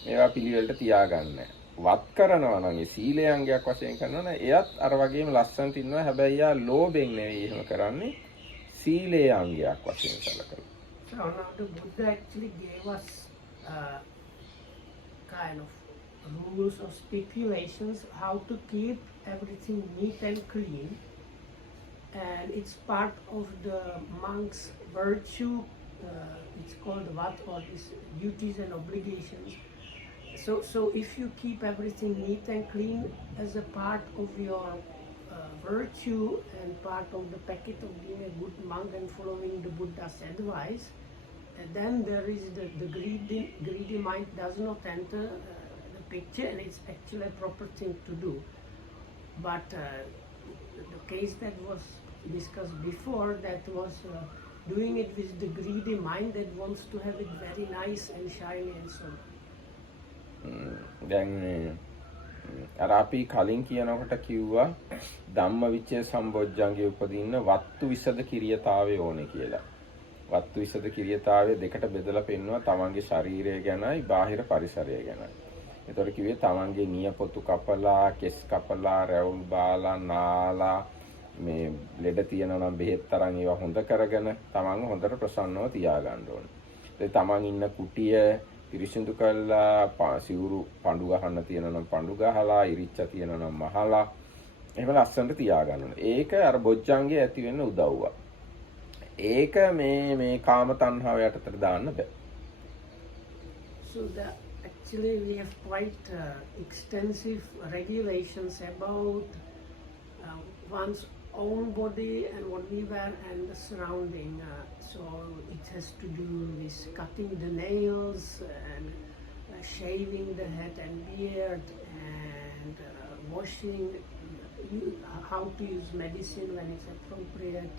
මේවා පිළිවෙලට තියාගන්න. වත් කරනවා නම් ඒ සීලයංගයක් වශයෙන් කරනවා නම් එයත් අර වගේම ලස්සනට ඉන්නවා. හැබැයි යා ලෝභයෙන් නෙවෙයි එහෙම කරන්නේ සීලයංගයක් වශයෙන් සැලකලා. So now the Buddha actually gave us kind of rules or stipulations how to keep everything neat and clean, and it's part of the monk's virtue. It's called what, or his duties and obligations. So if you keep everything neat and clean as a part of your virtue and part of the packet of being a good monk and following the Buddha's advice, and then there is the greedy mind does not enter the picture, and it's actually a proper thing to do. But the case that was discussed before, that was doing it with the greedy mind that wants to have it very nice and shiny and so on. දැන් අර අපි කලින් කියනකොට කිව්වා ධම්මවිචය සම්බොජ්ජංගේ උපදින්න වත්තු විසද කිරියතාවය ඕනේ කියලා. වත්තු විසද කිරියතාවය දෙකට බෙදලා පෙන්වනවා තමන්ගේ ශරීරය ගැනයි බාහිර පරිසරය ගැනයි. ඒතකොට කිව්වේ තමන්ගේ නියපොතු කපලා, කෙස් කපලා, රැවුල් බාලා, නාලා මේ ලෙඩ තියෙනවා නම් බෙහෙත් තරම් ඒවා හොඳ කරගෙන තමන්ව හොඳට ප්‍රසන්නව තියාගන්න ඕනේ. ඒ තමන් ඉන්න කුටිය පිරිසිදු කරලා සිවුරු පඳු ගහන්න තියෙනවා නම් පඳු ගහලා, ඉරිච්ච තියෙනවා නම් මහලා එහෙම ලස්සනට තියාගන්න ඕනේ. ඒක අර බොජ්ජංගේ ඇති වෙන්න උදව්වක්. ඒක මේ කාම තණ්හාව යටතට දාන්න බෑ. So actually we have quite extensive regulations about one's own body and what we wear and the surrounding. So it has to do with cutting the nails and shaving the head and beard and washing, how to use medicine when it's appropriate,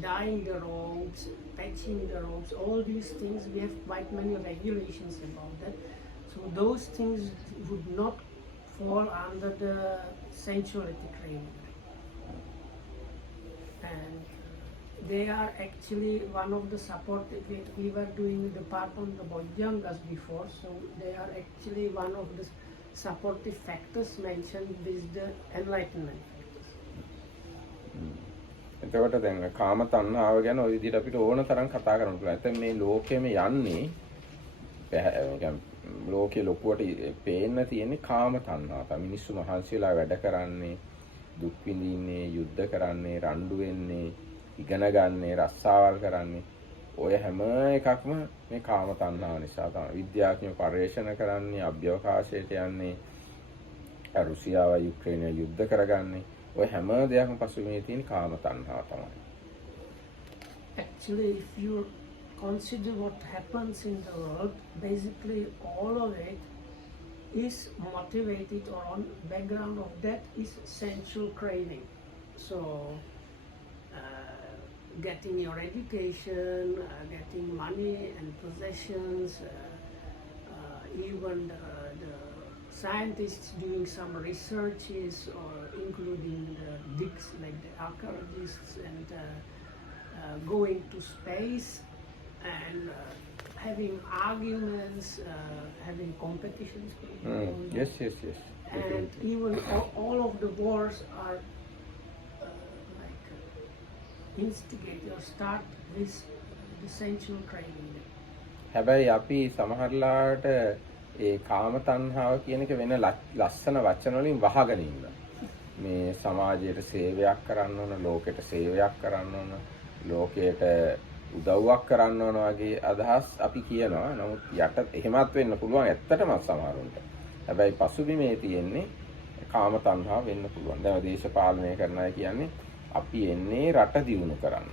dyeing the robes, patching the robes, all these things. We have quite many regulations about that. So those things would not fall under the sensuality craving. And they are actually one of the support that we were doing the part on the Bojjhangas before, so they are actually one of the supportive factors mentioned with the enlightenment factors. එතකොට දැන් කාම තණ්හාව ගැන ওই විදිහට අපිට ඕන තරම් කතා කරන්න පුළුවන්. නැත්නම් මේ ලෝකෙම යන්නේ ලෝකේ ලොකුවට පේන්න තියෙන්නේ කාම තණ්හාව. මිනිස්සු මහන්සියලා වැඩ කරන්නේ, දුක් විඳින්නේ, යුද්ධ කරන්නේ, රණ්ඩු වෙන්නේ, ඉගෙන ගන්නේ, රස්සාවල් කරන්නේ. ඔය හැම එකක්ම මේ කාම තණ්හාව නිසා තමයි. විද්‍යාඥයෝ පර්යේෂණ කරන්නේ, අභ්‍යවකාශයට යන්නේ, රුසියාව යුක්‍රේනය යුද්ධ කරගන්නේ. ඔය හැම දෙයක්ම පසුබිමේ තියෙන කාම තණ්හාව තමයි. Actually, if you consider what happens in the world, basically all of it is motivated, or on background of that is sensual craving. So getting your education, getting money and possessions, even the scientists doing some researches, or including the digs like the archaeologists, and going to space and having arguments, having competitions. Yes. And even all of the wars are instigate or start with the sensual craving. හැබැයි අපි සමහරලාට ඒ කාම තණ්හාව කියන එක වෙන ලස්සන වචන වලින් වහගෙන ඉන්නවා. මේ සමාජයට සේවයක් කරන්න ඕන, ලෝකෙට සේවයක් කරන්න ඕන, ලෝකයට උදව්වක් කරන්න ඕන වගේ අදහස් අපි කියනවා. නමුත් යට එහෙමත් වෙන්න පුළුවන් ඇත්තටම සමහරුන්ට. හැබැයි පසුබිමේ තියෙන්නේ කාම තණ්හාව වෙන්න පුළුවන්. දැන් දේශපාලනය කරන අය කියන්නේ අපි එන්නේ රට දියුණු කරන්න.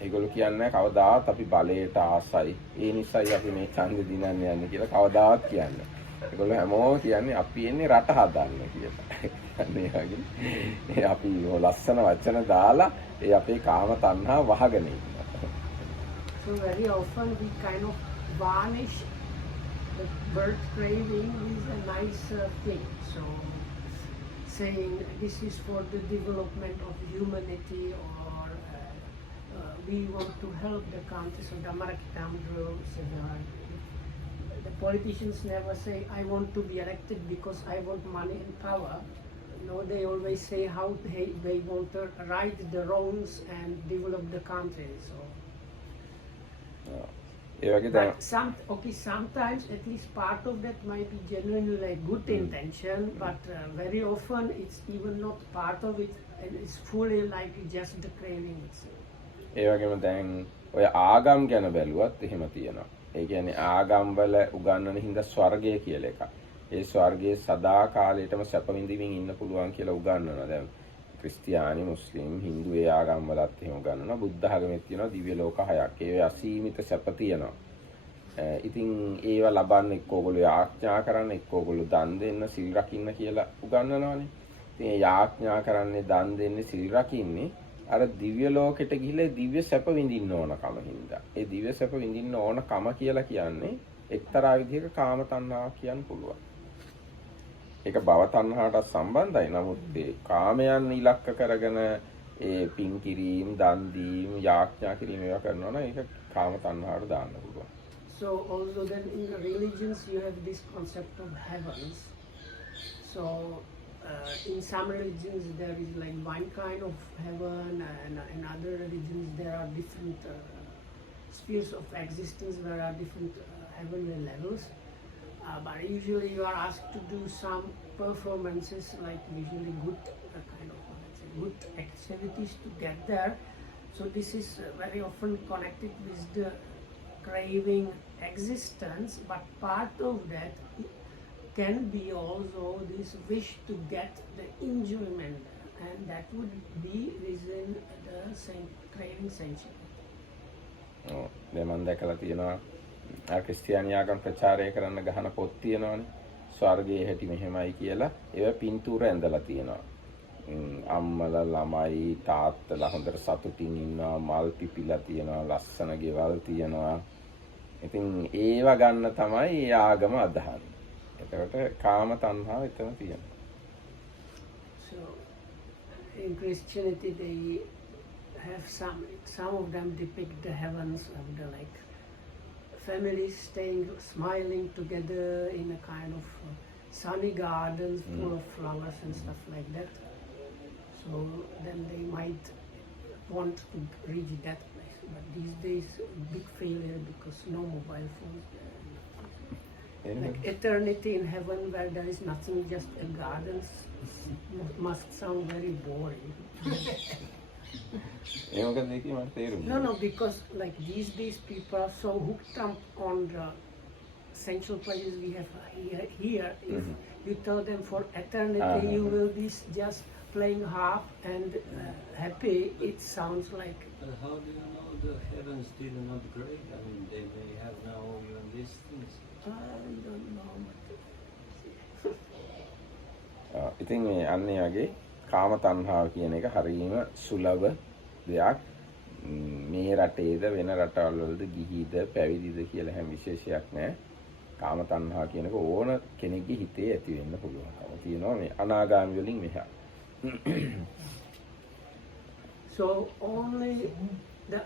ඒගොල්ලෝ කියන්නේ කවදාවත් අපි බලයට ආසයි. ඒ නිසායි අපි මේ ඡන්දෙ දිනන්න යන්නේ කියලා කවදාවත් කියන්නේ. ඒගොල්ලෝ හැමෝම කියන්නේ අපි එන්නේ රට හදන්න කියලා. අනේ වගේ අපි ලස්සන වචන දාලා ඒ අපේ කාම තණ්හා වහගෙන ඉන්නවා. So very often we kind of varnish the birth craving is a nice thing. So saying this is for the development of humanity or we want to help the country. So Dhammarakithamdro said the politicians never say I want to be elected because I want money and power. No, they always say how they want to right the wrongs and develop the country. So ඒ වගේ දැන් but sometimes at least part of that might be genuinely like good intention, but very often it's even not part of it and it's fully like just the craving itself. ඒ වගේම දැන් ඔය ආගම් ගැන බැලුවත් එහෙම තියෙනවා. ඒ කියන්නේ ආගම් වල උගන්වන හින්දා ස්වර්ගය කියලා එකක්. ඒ ස්වර්ගයේ සදා කාලයටම සැප විඳින්මින් ඉන්න පුළුවන් කියලා උගන්වනවා. දැන් ක්‍රිස්තියානි, මුස්ලිම්, හින්දු ඒ ආගම් වලත් එහෙම උගන්වනවා. බුද්ධ ආගමෙත් තියෙනවා දිව්‍ය ලෝක 6ක්. ඒ අසීමිත සැප තියෙනවා. ඉතින් ඒව ලබන්න එක්ක ඕගොල්ලෝ යාඥා කරන්න, එක්ක ඕගොල්ලෝ දන් දෙන්න, සිල් රකින්න කියලා උගන්වනවානේ. ඉතින් ඒ යාඥා කරන්නේ, දන් දෙන්නේ, සිල් රකින්නේ අර දිව්‍ය ලෝකෙට ගිහිල්ලා දිව්‍ය සැප විඳින්න ඕන කම හින්දා. ඒ දිව්‍ය සැප විඳින්න ඕන කම කියලා කියන්නේ එක්තරා විදිහක කාම තණ්හාවක් කියන්න පුළුවන්. ඒක භව තණ්හාවට සම්බන්ධයි. නමුත් ඒ කාමයන් ඉලක්ක කරගෙන ඒ පින් කිරීම, දන් දීම, යාඥා කිරීම ඒවා කරනවා නම් ඒක කාම තණ්හාවට දාන්න පුළුවන්. So also then in religions you have this concept of heavens. So in some religions there is like one kind of heaven, and in other religions there are different spheres of existence, there are different heavenly levels. But usually you are asked to do some performances, like usually good kind of good activities to get there. So this is very often connected with the craving existence, but part of that can be also this wish to get the enjoyment, and that would be within the same craving century. දැන් මම දැකලා තියෙනවා ආ ක්‍රිස්තියානි ආගම් ප්‍රචාරය කරන්න ගහන පොත් තියෙනවානේ. ස්වර්ගයේ හැටි මෙහෙමයි කියලා. ඒවා පින්තූර ඇඳලා තියෙනවා. අම්මලා ළමයි තාත්තලා හොඳට සතුටින් ඉන්නවා, මල් පිපිලා තියෙනවා, ලස්සන ගෙවල් තියෙනවා. ඉතින් ඒවා ගන්න තමයි ඒ ආගම අදහන්නේ. එතකොට කාම තණ්හාව එතන තියෙනවා. So in Christianity they have some of them depict the heavens of the like families staying smiling together in a kind of sunny gardens full of flowers and stuff like that. So then they might want to reach that place, but these days big failure because no mobile phones. Like eternity in heaven where there is nothing, just a garden, must sound very boring. No, because like these days people are so hooked up on the essential pleasures we have here. If you tell them for eternity you will be just playing harp and happy, it sounds like. How do you know the heavens didn't upgrade? I mean, they may have now even these things. I don't know. ඉතින් මේ අන්නේ වගේ කාම තණ්හාව කියන එක හරියම සුලභ දෙයක්. මේ රටේද වෙන රටවල් වලද ගිහිද පැවිදිද කියලා හැම විශේෂයක් නැහැ. කාම තණ්හාව කියන එක ඕන කෙනෙක්ගේ හිතේ ඇති වෙන්න පුළුවන්කම තියෙනවා මේ අනාගාමී වලින් මෙහා. So only the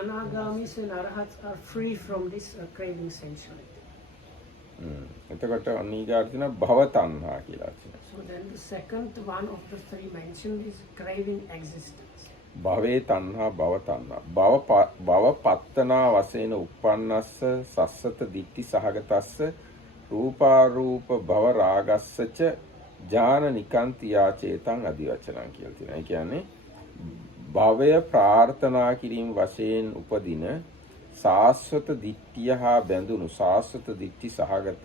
anagamis and arahats are free from this craving sensuality. එතකොට අනිගාට තියෙන භව තණ්හා කියලා තියෙනවා. So then the second one of the three mentioned is craving existence. භවේ තණ්හා භව තණ්හා. භව පත්තනා වශයෙන් උප්පන්නස්ස සස්සත දිට්ඨි සහගතස්ස රූපාරූප භව රාගස්සච ඥාන නිකාන්තියා චේතං අදිවචනං කියලා තියෙනවා. ඒ කියන්නේ භවය ප්‍රාර්ථනා කිරීම වශයෙන් උපදින සාස්වත දිට්ඨිය හා බැඳුණු සාස්වත දිට්ඨි සහගත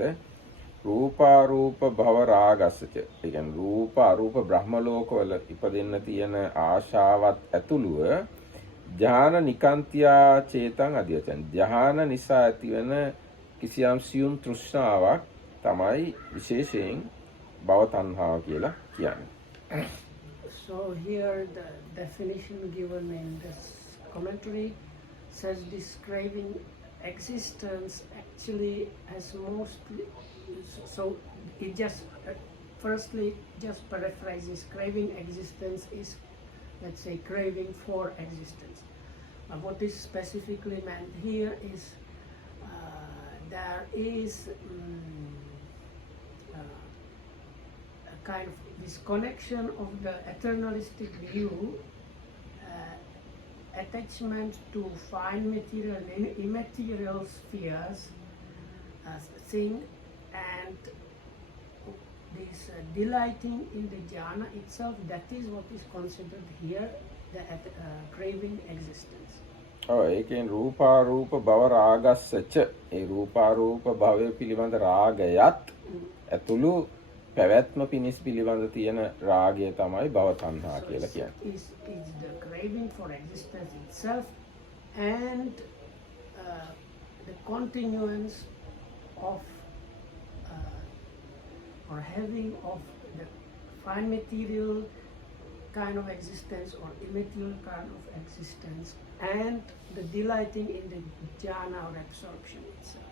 රූපාරූප භව රාගස්සච. ඒ කියන්නේ රූප අරූප බ්‍රහ්ම ලෝකවල ඉපදෙන්න තියෙන ආශාවත් ඇතුළුව ධ්‍යාන නිකාන්තියා චේතං අධියචන. ධ්‍යාන නිසා ඇතිවන කිසියම් සියුම් තෘෂ්ණාවක් තමයි විශේෂයෙන් භව තණ්හාව කියලා කියන්නේ. So here the definition given in this commentary says this craving existence actually has mostly, so it just firstly just paraphrases, craving existence is, let's say, craving for existence. What is specifically meant here is there is a kind of this connection of the eternalistic view, attachment to fine material and immaterial spheres, thing, and this delighting in the jhana itself, that is what is considered here the craving existence. ඒකෙන් රූපාරූප භව රාගස්සච ඒ රූපාරූප භවය පිළිබඳ රාගයත් ඇතුළු පැවැත්ම පිණිස පිළිබඳ තියෙන රාගය තමයි භව තණ්හා කියලා කියන්නේ. Is the craving for existence itself and the continuance of or having of the fine material kind of existence or immaterial kind of existence and the delighting in the jhana or absorption itself.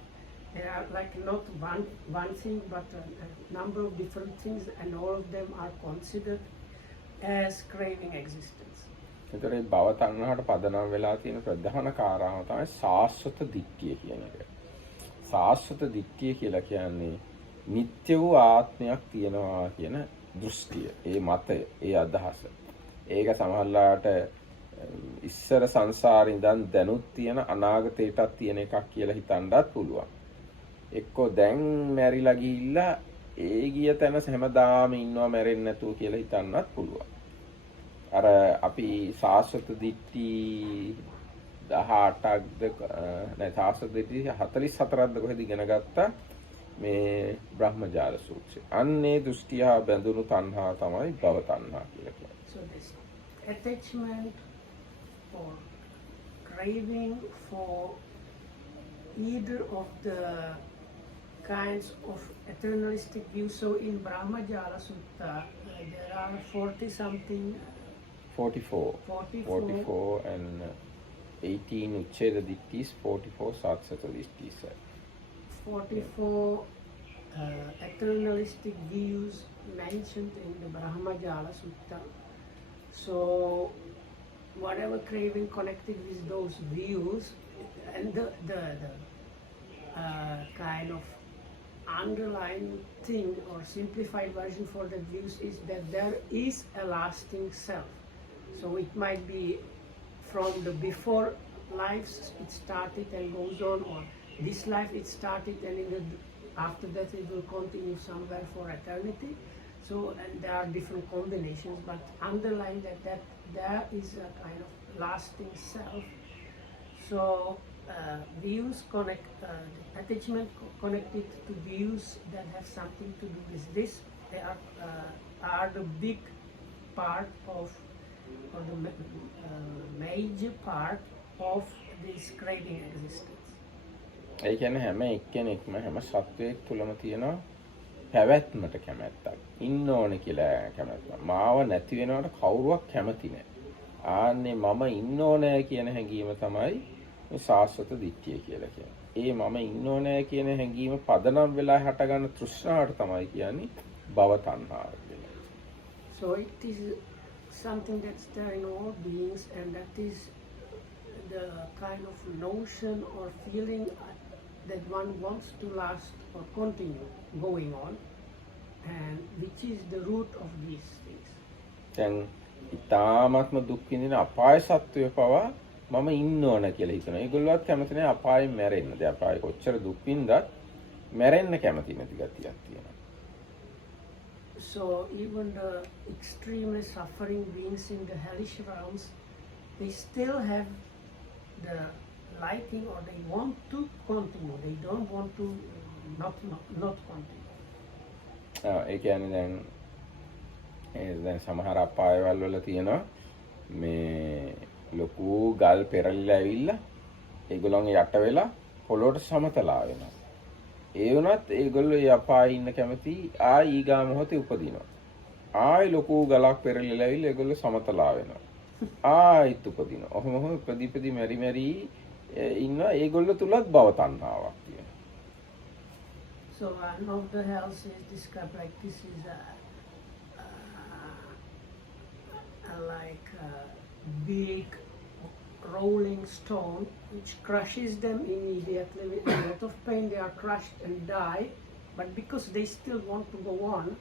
There are like not one thing but a number of different things, and all of them are considered as craving existence. ඒතර ඒ භව තණ්හාවට පදනම් වෙලා තියෙන ප්‍රධාන කාරණාව තමයි සාස්වත දිට්ඨිය කියන එක. සාස්වත දිට්ඨිය කියලා කියන්නේ නිත්‍ය වූ ආත්මයක් තියෙනවා කියන දෘෂ්ටිය, ඒ මතය, ඒ අදහස. ඒක සමහරලාට ඉස්සර සංසාරේ ඉඳන් දැනුත් තියෙන අනාගතයටත් තියෙන එකක් කියලා හිතන්නත් පුළුවන්. එක්කෝ දැන් මැරිලා ගිහිල්ලා ඒ ගිය තැන හැමදාම ඉන්නවා මැරෙන්නේ නැතුව කියලා හිතන්නත් පුළුවන්. අර අපි සාස්වත දිට්ඨි 18ක්ද නෑ සාස්වත දිට්ඨි 44ක්ද කොහෙද ඉගෙන ගත්තා මේ බ්‍රහ්මජාල සූත්‍රය. අන්නේ දෘෂ්ටිය බැඳුණු තණ්හා තමයි භව තණ්හා කියලා කියන්නේ. So this attachment or craving for either of the kinds of eternalistic views. So in Brahmajala Sutta, there are 40 something. 44 and 18 Uchcheda Ditthis, 44 Satsata Ditthis. 44 eternalistic views mentioned in the Brahmajala Sutta. So whatever craving connected with those views, and the kind of underlying thing or simplified version for the views is that there is a lasting self. So it might be from the before lives it started and goes on, or this life it started and after that it will continue somewhere for eternity. So, and there are different combinations, but underlying that there is a kind of lasting self. So views connect, attachment connected to views that have something to do with this. They are the big part of, or the major part of this craving existence. ඒ කියන්නේ හැම එක්කෙනෙක්ම හැම සත්වයක් තුළම තියෙනවා පැවැත්මට කැමැත්තක්. ඉන්න ඕනේ කියලා කැමැත්තක්. මාව නැති වෙනවට කවුරුවක් කැමති නැහැ. ආන්නේ මම ඉන්න ඕනේ කියන හැඟීම තමයි මේ සාස්වත දිට්ඨිය කියලා කියන්නේ. ඒ මම ඉන්න ඕනේ කියන හැඟීම පදනම් වෙලා හටගන්න තෘෂ්ණාවට තමයි කියන්නේ භව තණ්හාව කියලා. So it is something that's there in all beings, and that is the kind of notion or feeling that one wants to last or continue going on, and which is the root of these things. දැන් ඊ타ත්ම දුක් විඳින අපාය සත්වය පවා මම ඉන්න ඕන කියලා හිතනවා. ඒගොල්ලෝවත් කැමති නැහැ අපායෙන් මැරෙන්න. දැන් අපාය කොච්චර දුක් විඳත් මැරෙන්න කැමති නැති ගතියක් තියෙනවා. So even the extremely suffering beings in the hellish realms, they still have the liking, or they want to continue. They don't want to not continue. ඒ කියන්නේ දැන් සමහර අපායවල වල තියෙනවා මේ ලොකු ගල් පෙරලිලා ඇවිල්ලා ඒගොල්ලන්ගේ යට වෙලා පොළොවට සමතලා වෙනවා. ඒ වුණත් ඒගොල්ලෝ ඒ අපායේ ඉන්න කැමති ආයි ඊගා මොහොතේ උපදිනවා. ආයි ලොකු ගලක් පෙරලිලා ඇවිල්ලා ඒගොල්ලෝ සමතලා වෙනවා. ආයිත් උපදිනවා. ඔහොම ප්‍රදීපදී මෙරි ඉන්න ඒගොල්ලෝ තුලත් භව තණ්හාවක් තියෙනවා. So one of the hells is described like this is like a big rolling stone which crushes them immediately with a lot of pain. They are crushed and die, but because they still want to go on,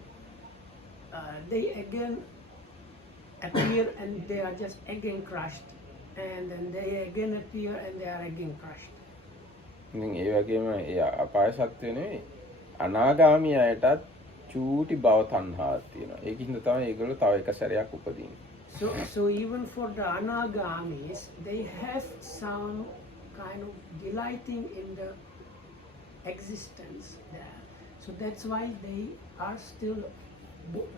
they again appear and they are just again crushed, and then they again appear and they are again crushed. ඉතින් ඒ වගේම ඒ අපාය සත්‍ය නෙවෙයි අනාගාමී අයටත් චූටි භව තණ්හාවක් තියෙනවා. ඒකින්ද තමයි ඒගොල්ලෝ තව එක සැරයක් උපදින්නේ. So even for the anagamis, they have some kind of delighting in the existence there. So that's why they are still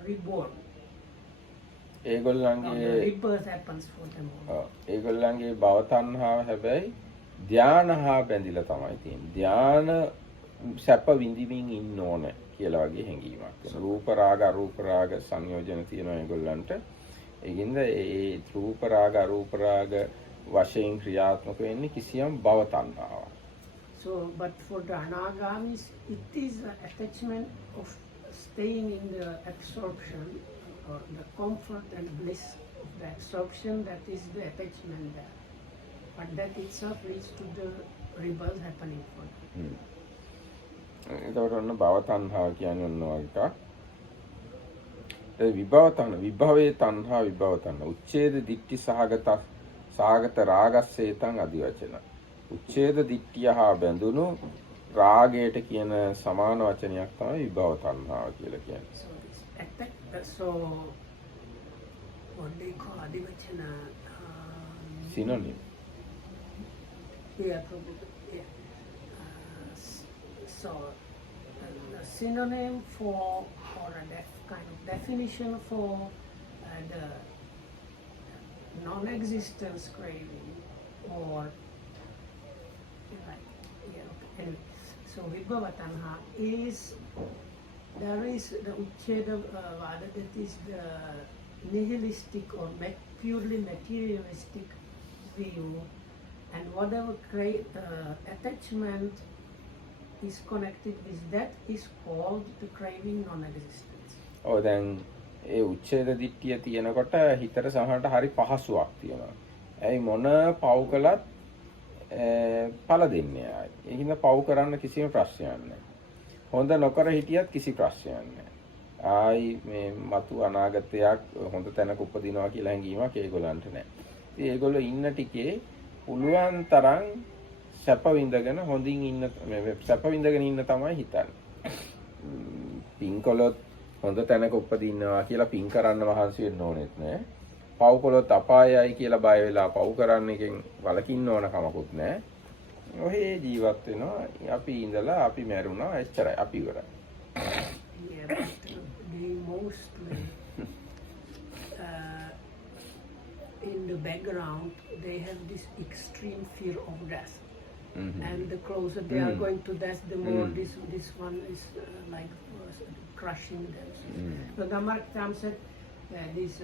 reborn. ඒගොල්ලන්ගේ rebirth happens for them all. ඒගොල්ලන්ගේ භව තණ්හාව හැබැයි ධානය හා බැඳිලා තමයි තියෙන්නේ. ධාන සැප විඳින්මින් ඉන්න ඕන කියලා වගේ හැඟීමක්. රූප රාග අරූප රාග සංයෝජන තියෙනවා ඒගොල්ලන්ට. ඒකින්ද ඒ රූප රාග අරූප රාග වශයෙන් ක්‍රියාත්මක වෙන්නේ කිසියම් භව තණ්හාවක්. So but for the anagamis, it is an attachment of staying in the absorption or the comfort and bliss of the absorption, that is the attachment there. But that itself leads to the rebirth happening for them. එතකොට ඔන්න භව තණ්හාව කියන්නේ ඔන්න වගේ එකක්. ඒ විභව තණ්හා විභව තණ්හා උච්ඡේද දිට්ඨි සාගත රාගස්සේතං අදිවචන. උච්ඡේද දිට්ඨිය හා බැඳුණු රාගයට කියන සමාන වචනයක් තමයි විභව තණ්හාව කියලා කියන්නේ. So this attack, so what they call adivachana, Synonym. yeah, probably, yeah. So the synonym for or a kind of definition for the non-existence craving or like, yeah, okay. Anyway, so vibhava tanha is, there is the ucheda vada, that is the nihilistic or purely materialistic view, and whatever attachment is connected with that is called the craving non-existence. ඔව් දැන් ඒ උච්ඡේද දිට්ඨිය තියෙනකොට හිතට සමහරට හරි පහසුවක් තියෙනවා. ඇයි මොන පව් කළත් ඵල දෙන්නේ ආයි. ඒකින්ද පව් කරන්න කිසිම ප්‍රශ්නයක් නැහැ. හොඳ නොකර හිටියත් කිසි ප්‍රශ්නයක් නැහැ. ආයි මේ මතු අනාගතයක් හොඳ තැනක උපදිනවා කියලා හැඟීමක් ඒගොල්ලන්ට නැහැ. ඉතින් ඒගොල්ලෝ ඉන්න ටිකේ පුළුවන් තරම් සැප විඳගෙන හොඳින් ඉන්න සැප විඳගෙන ඉන්න තමයි හිතන්නේ. පින් කළොත් හොඳ තැනක උපදින්නවා කියලා පින් කරන්න මහන්සි වෙන්න ඕනෙත් නෑ. පව් කළොත් අපායයි කියලා බය වෙලා පව් කරන්න එකෙන් වළකින්න ඕන කමකුත් නෑ. ඔහේ ජීවත් වෙනවා. අපි ඉඳලා අපි මැරුණා එච්චරයි. අපි ඉවරයි. Yeah, but they mostly in the background they have this extreme fear of death. And the closer they are going to death, the more this one is like crushing them. So Dhammaram said this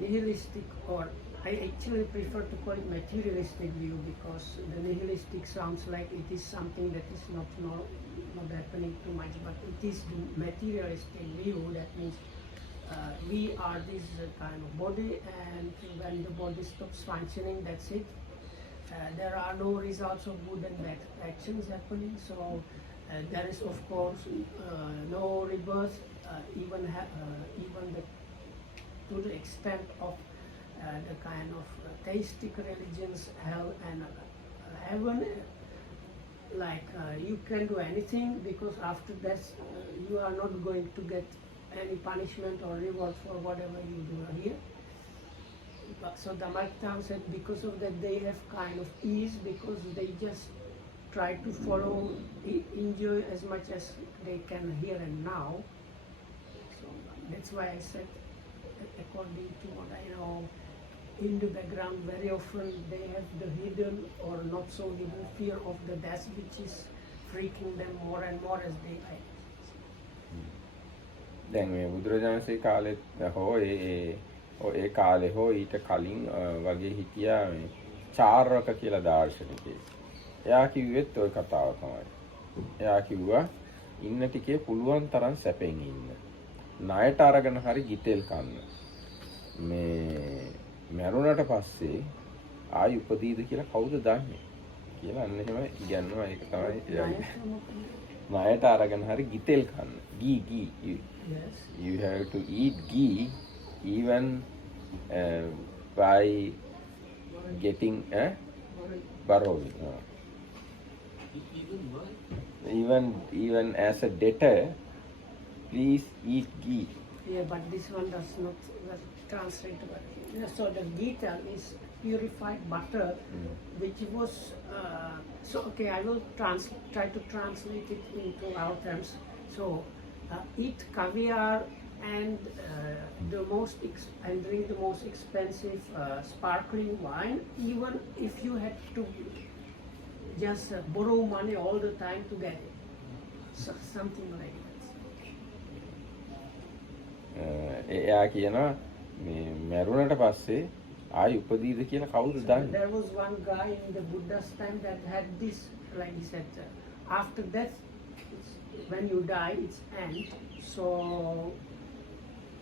nihilistic, or I actually prefer to call it materialistic view, because the nihilistic sounds like it is something that is not happening too much, but it is the materialistic view. That means we are this kind of body, and when the body stops functioning, that's it. There are no results of good and bad actions happening, so there is of course no rebirth, even to the extent of the kind of theistic religions, hell and heaven. Like you can do anything, because after that you are not going to get any punishment or reward for whatever you do here. So Dhammaram said because of that they have kind of ease, because they just try to follow, enjoy as much as they can here and now. So that's why I said, according to what I know, in the background, very often they have the hidden or not so hidden fear of the death, which is freaking them more and more as they age. දැන් මේ බුදුරජාණන්සේ කාලෙත් හෝ ඒ කාලේ හෝ ඊට කලින් වගේ හිටියා මේ චාරක කියලා දාර්ශනිකයෙක්. එයා කිව්වෙත් ওই කතාව තමයි. එයා කිව්වා ඉන්න ටිකේ පුළුවන් තරම් සැපෙන් ඉන්න. ණයට අරගෙන හරි ගිතෙල් කන්න. මේ මරුණට පස්සේ ආයි උපදීද කියලා කවුද දන්නේ? කියලා අන්න එහෙම ඉගන්නවා. ඒක තමයි ණයට අරගෙන හරි ගිතෙල් කන්න. ගී Yes. you have to eat ghee even by getting borrowing. Even what? Even as a debtor, please eat ghee. Yeah, but this one does not translate well. So the Gita is purified butter, which was so. Okay, I will try to translate it into our terms. So eat caviar and and drink the most expensive sparkling wine, even if you had to just borrow money all the time to get it. So, something like that. එයා කියනවා මේ මරුණට පස්සේ ආයි උපදීද කියලා කවුද දන්නේ? There was one guy in the Buddha's time that had this, like he said, after death, when you die, it's end. So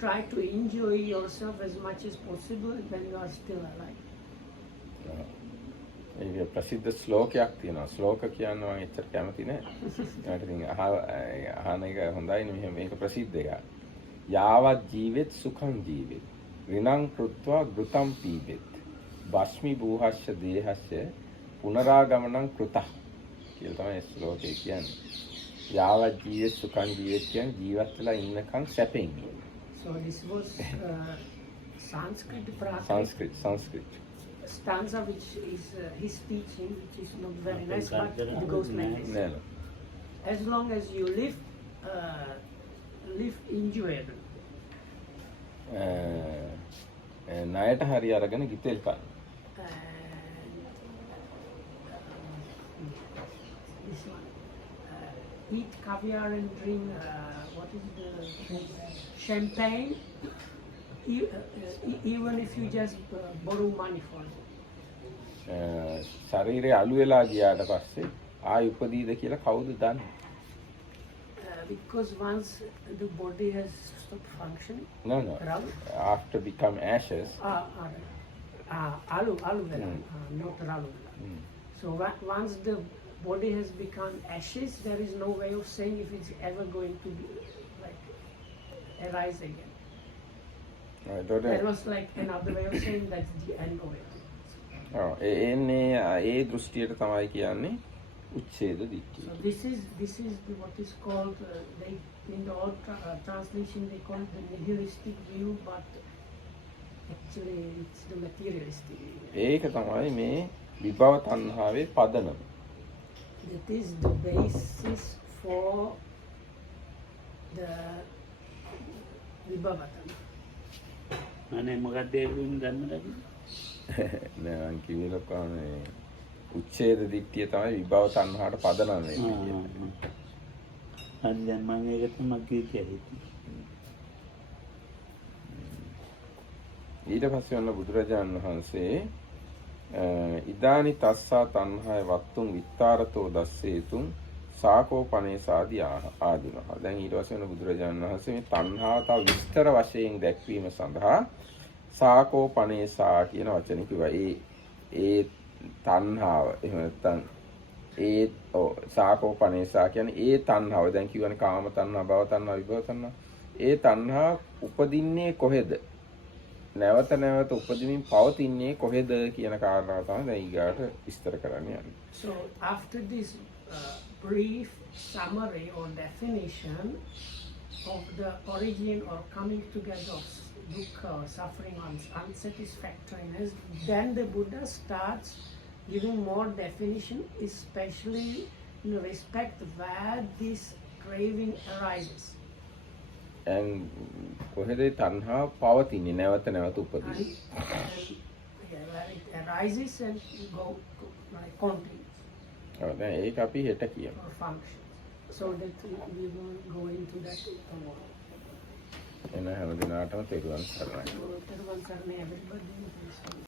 try to enjoy yourself as much as possible when you are still alive. ඒක ප්‍රසිද්ධ ශ්ලෝකයක් තියෙනවා. ශ්ලෝක කියන්න මම එච්චර කැමති නෑ. ඒකට ඉතින් අහන එක හොඳයි නේ. මේක ප්‍රසිද්ධ එකක්. යාවත් ජීවෙත් සුඛං ජීවෙත්. විනං කෘත්වා ගෘතම් පීබෙත්. බස්මි බූහස්ස දේහස්ස පුනරාගමනං කෘතः කියලා තමයි ශ්ලෝකේ කියන්නේ. යාවත් ජීවෙත් සුඛං ජීවෙත් කියන්නේ ජීවත් වෙලා ඉන්නකම් සැපෙන් ඉන්න. So this was Sanskrit Sanskrit stanza, which is his teaching, which is not very nice, but it goes like this. නෑ. As long as you live enjoyable. ණයට හරි අරගෙන ගිතෙල් කන්න. This one. Eat caviar and drink what is the champagne, even if you just borrow money for it. ශරීරය අලු වෙලා ගියාට පස්සේ ආයි උපදීද කියලා කවුද දන්නේ? Because once the body has stopped functioning. No. Ralu? After become ashes. Alu vela, not ralu vela. So once the body has become ashes, there is no way of saying if it's ever going to be like arise again. That was like another way of saying that's the end of it. එන්නේ ඒ දෘෂ්ටියට තමයි කියන්නේ උච්ඡේද දිට්ඨිය. So this is what is called they in the old translation they call it the nihilistic view, but actually it's the materialistic view. ඒක තමයි මේ විභව තණ්හාවේ පදනම. That is the basis for the vibhavatana. අනේ මොකක්ද ඒ වුන් ගන්නද? නෑ මං කිව්වේ ලොකා මේ උච්ඡේද දිට්ඨිය තමයි විභව තණ්හාවට පදනම වෙන්නේ කියන්නේ. අද දැන් මම ඒක තමයි කිව්වේ. ඊට පස්සේ වන්න බුදුරජාණන් වහන්සේ ඉදානි තස්සා තණ්හාය වත්තුන් විත්තරතෝ දස්සේතුන් සාකෝ පනේසාදී ආදුනහ. දැන් ඊට පස්සේ වන්න බුදුරජාණන් වහන්සේ මේ තණ්හාව තව විස්තර වශයෙන් දැක්වීම සඳහා සාකෝ පනේසා කියන වචනේ කිව්වා. ඒ තණ්හාව එහෙම නැත්නම් සාකෝ පනේසා කියන්නේ ඒ තණ්හාව. දැන් කියවනේ කාම තණ්හා, භව තණ්හා, විභව තණ්හා. ඒ තණ්හා උපදින්නේ කොහෙද? නැවත නැවත උපදිමින් පවතින්නේ කොහෙද කියන කාරණාව තමයි දැන් ඊගාට විස්තර කරන්න යන්නේ. So after this brief summary or definition of the origin or coming together of dukkha or suffering or unsatisfactoriness, then the Buddha starts giving more definition, especially in respect where this craving arises. and කොහෙද තණ්හාව පවතින්නේ නැවත නැවත උපදින්නේ. where it arises and you go to like continue ඔව් දැන් ඒක අපි හෙට කියමු. or function. So that we will go into that tomorrow. එන හැම දිනාටම තෙරුවන් සරණයි. So, everybody.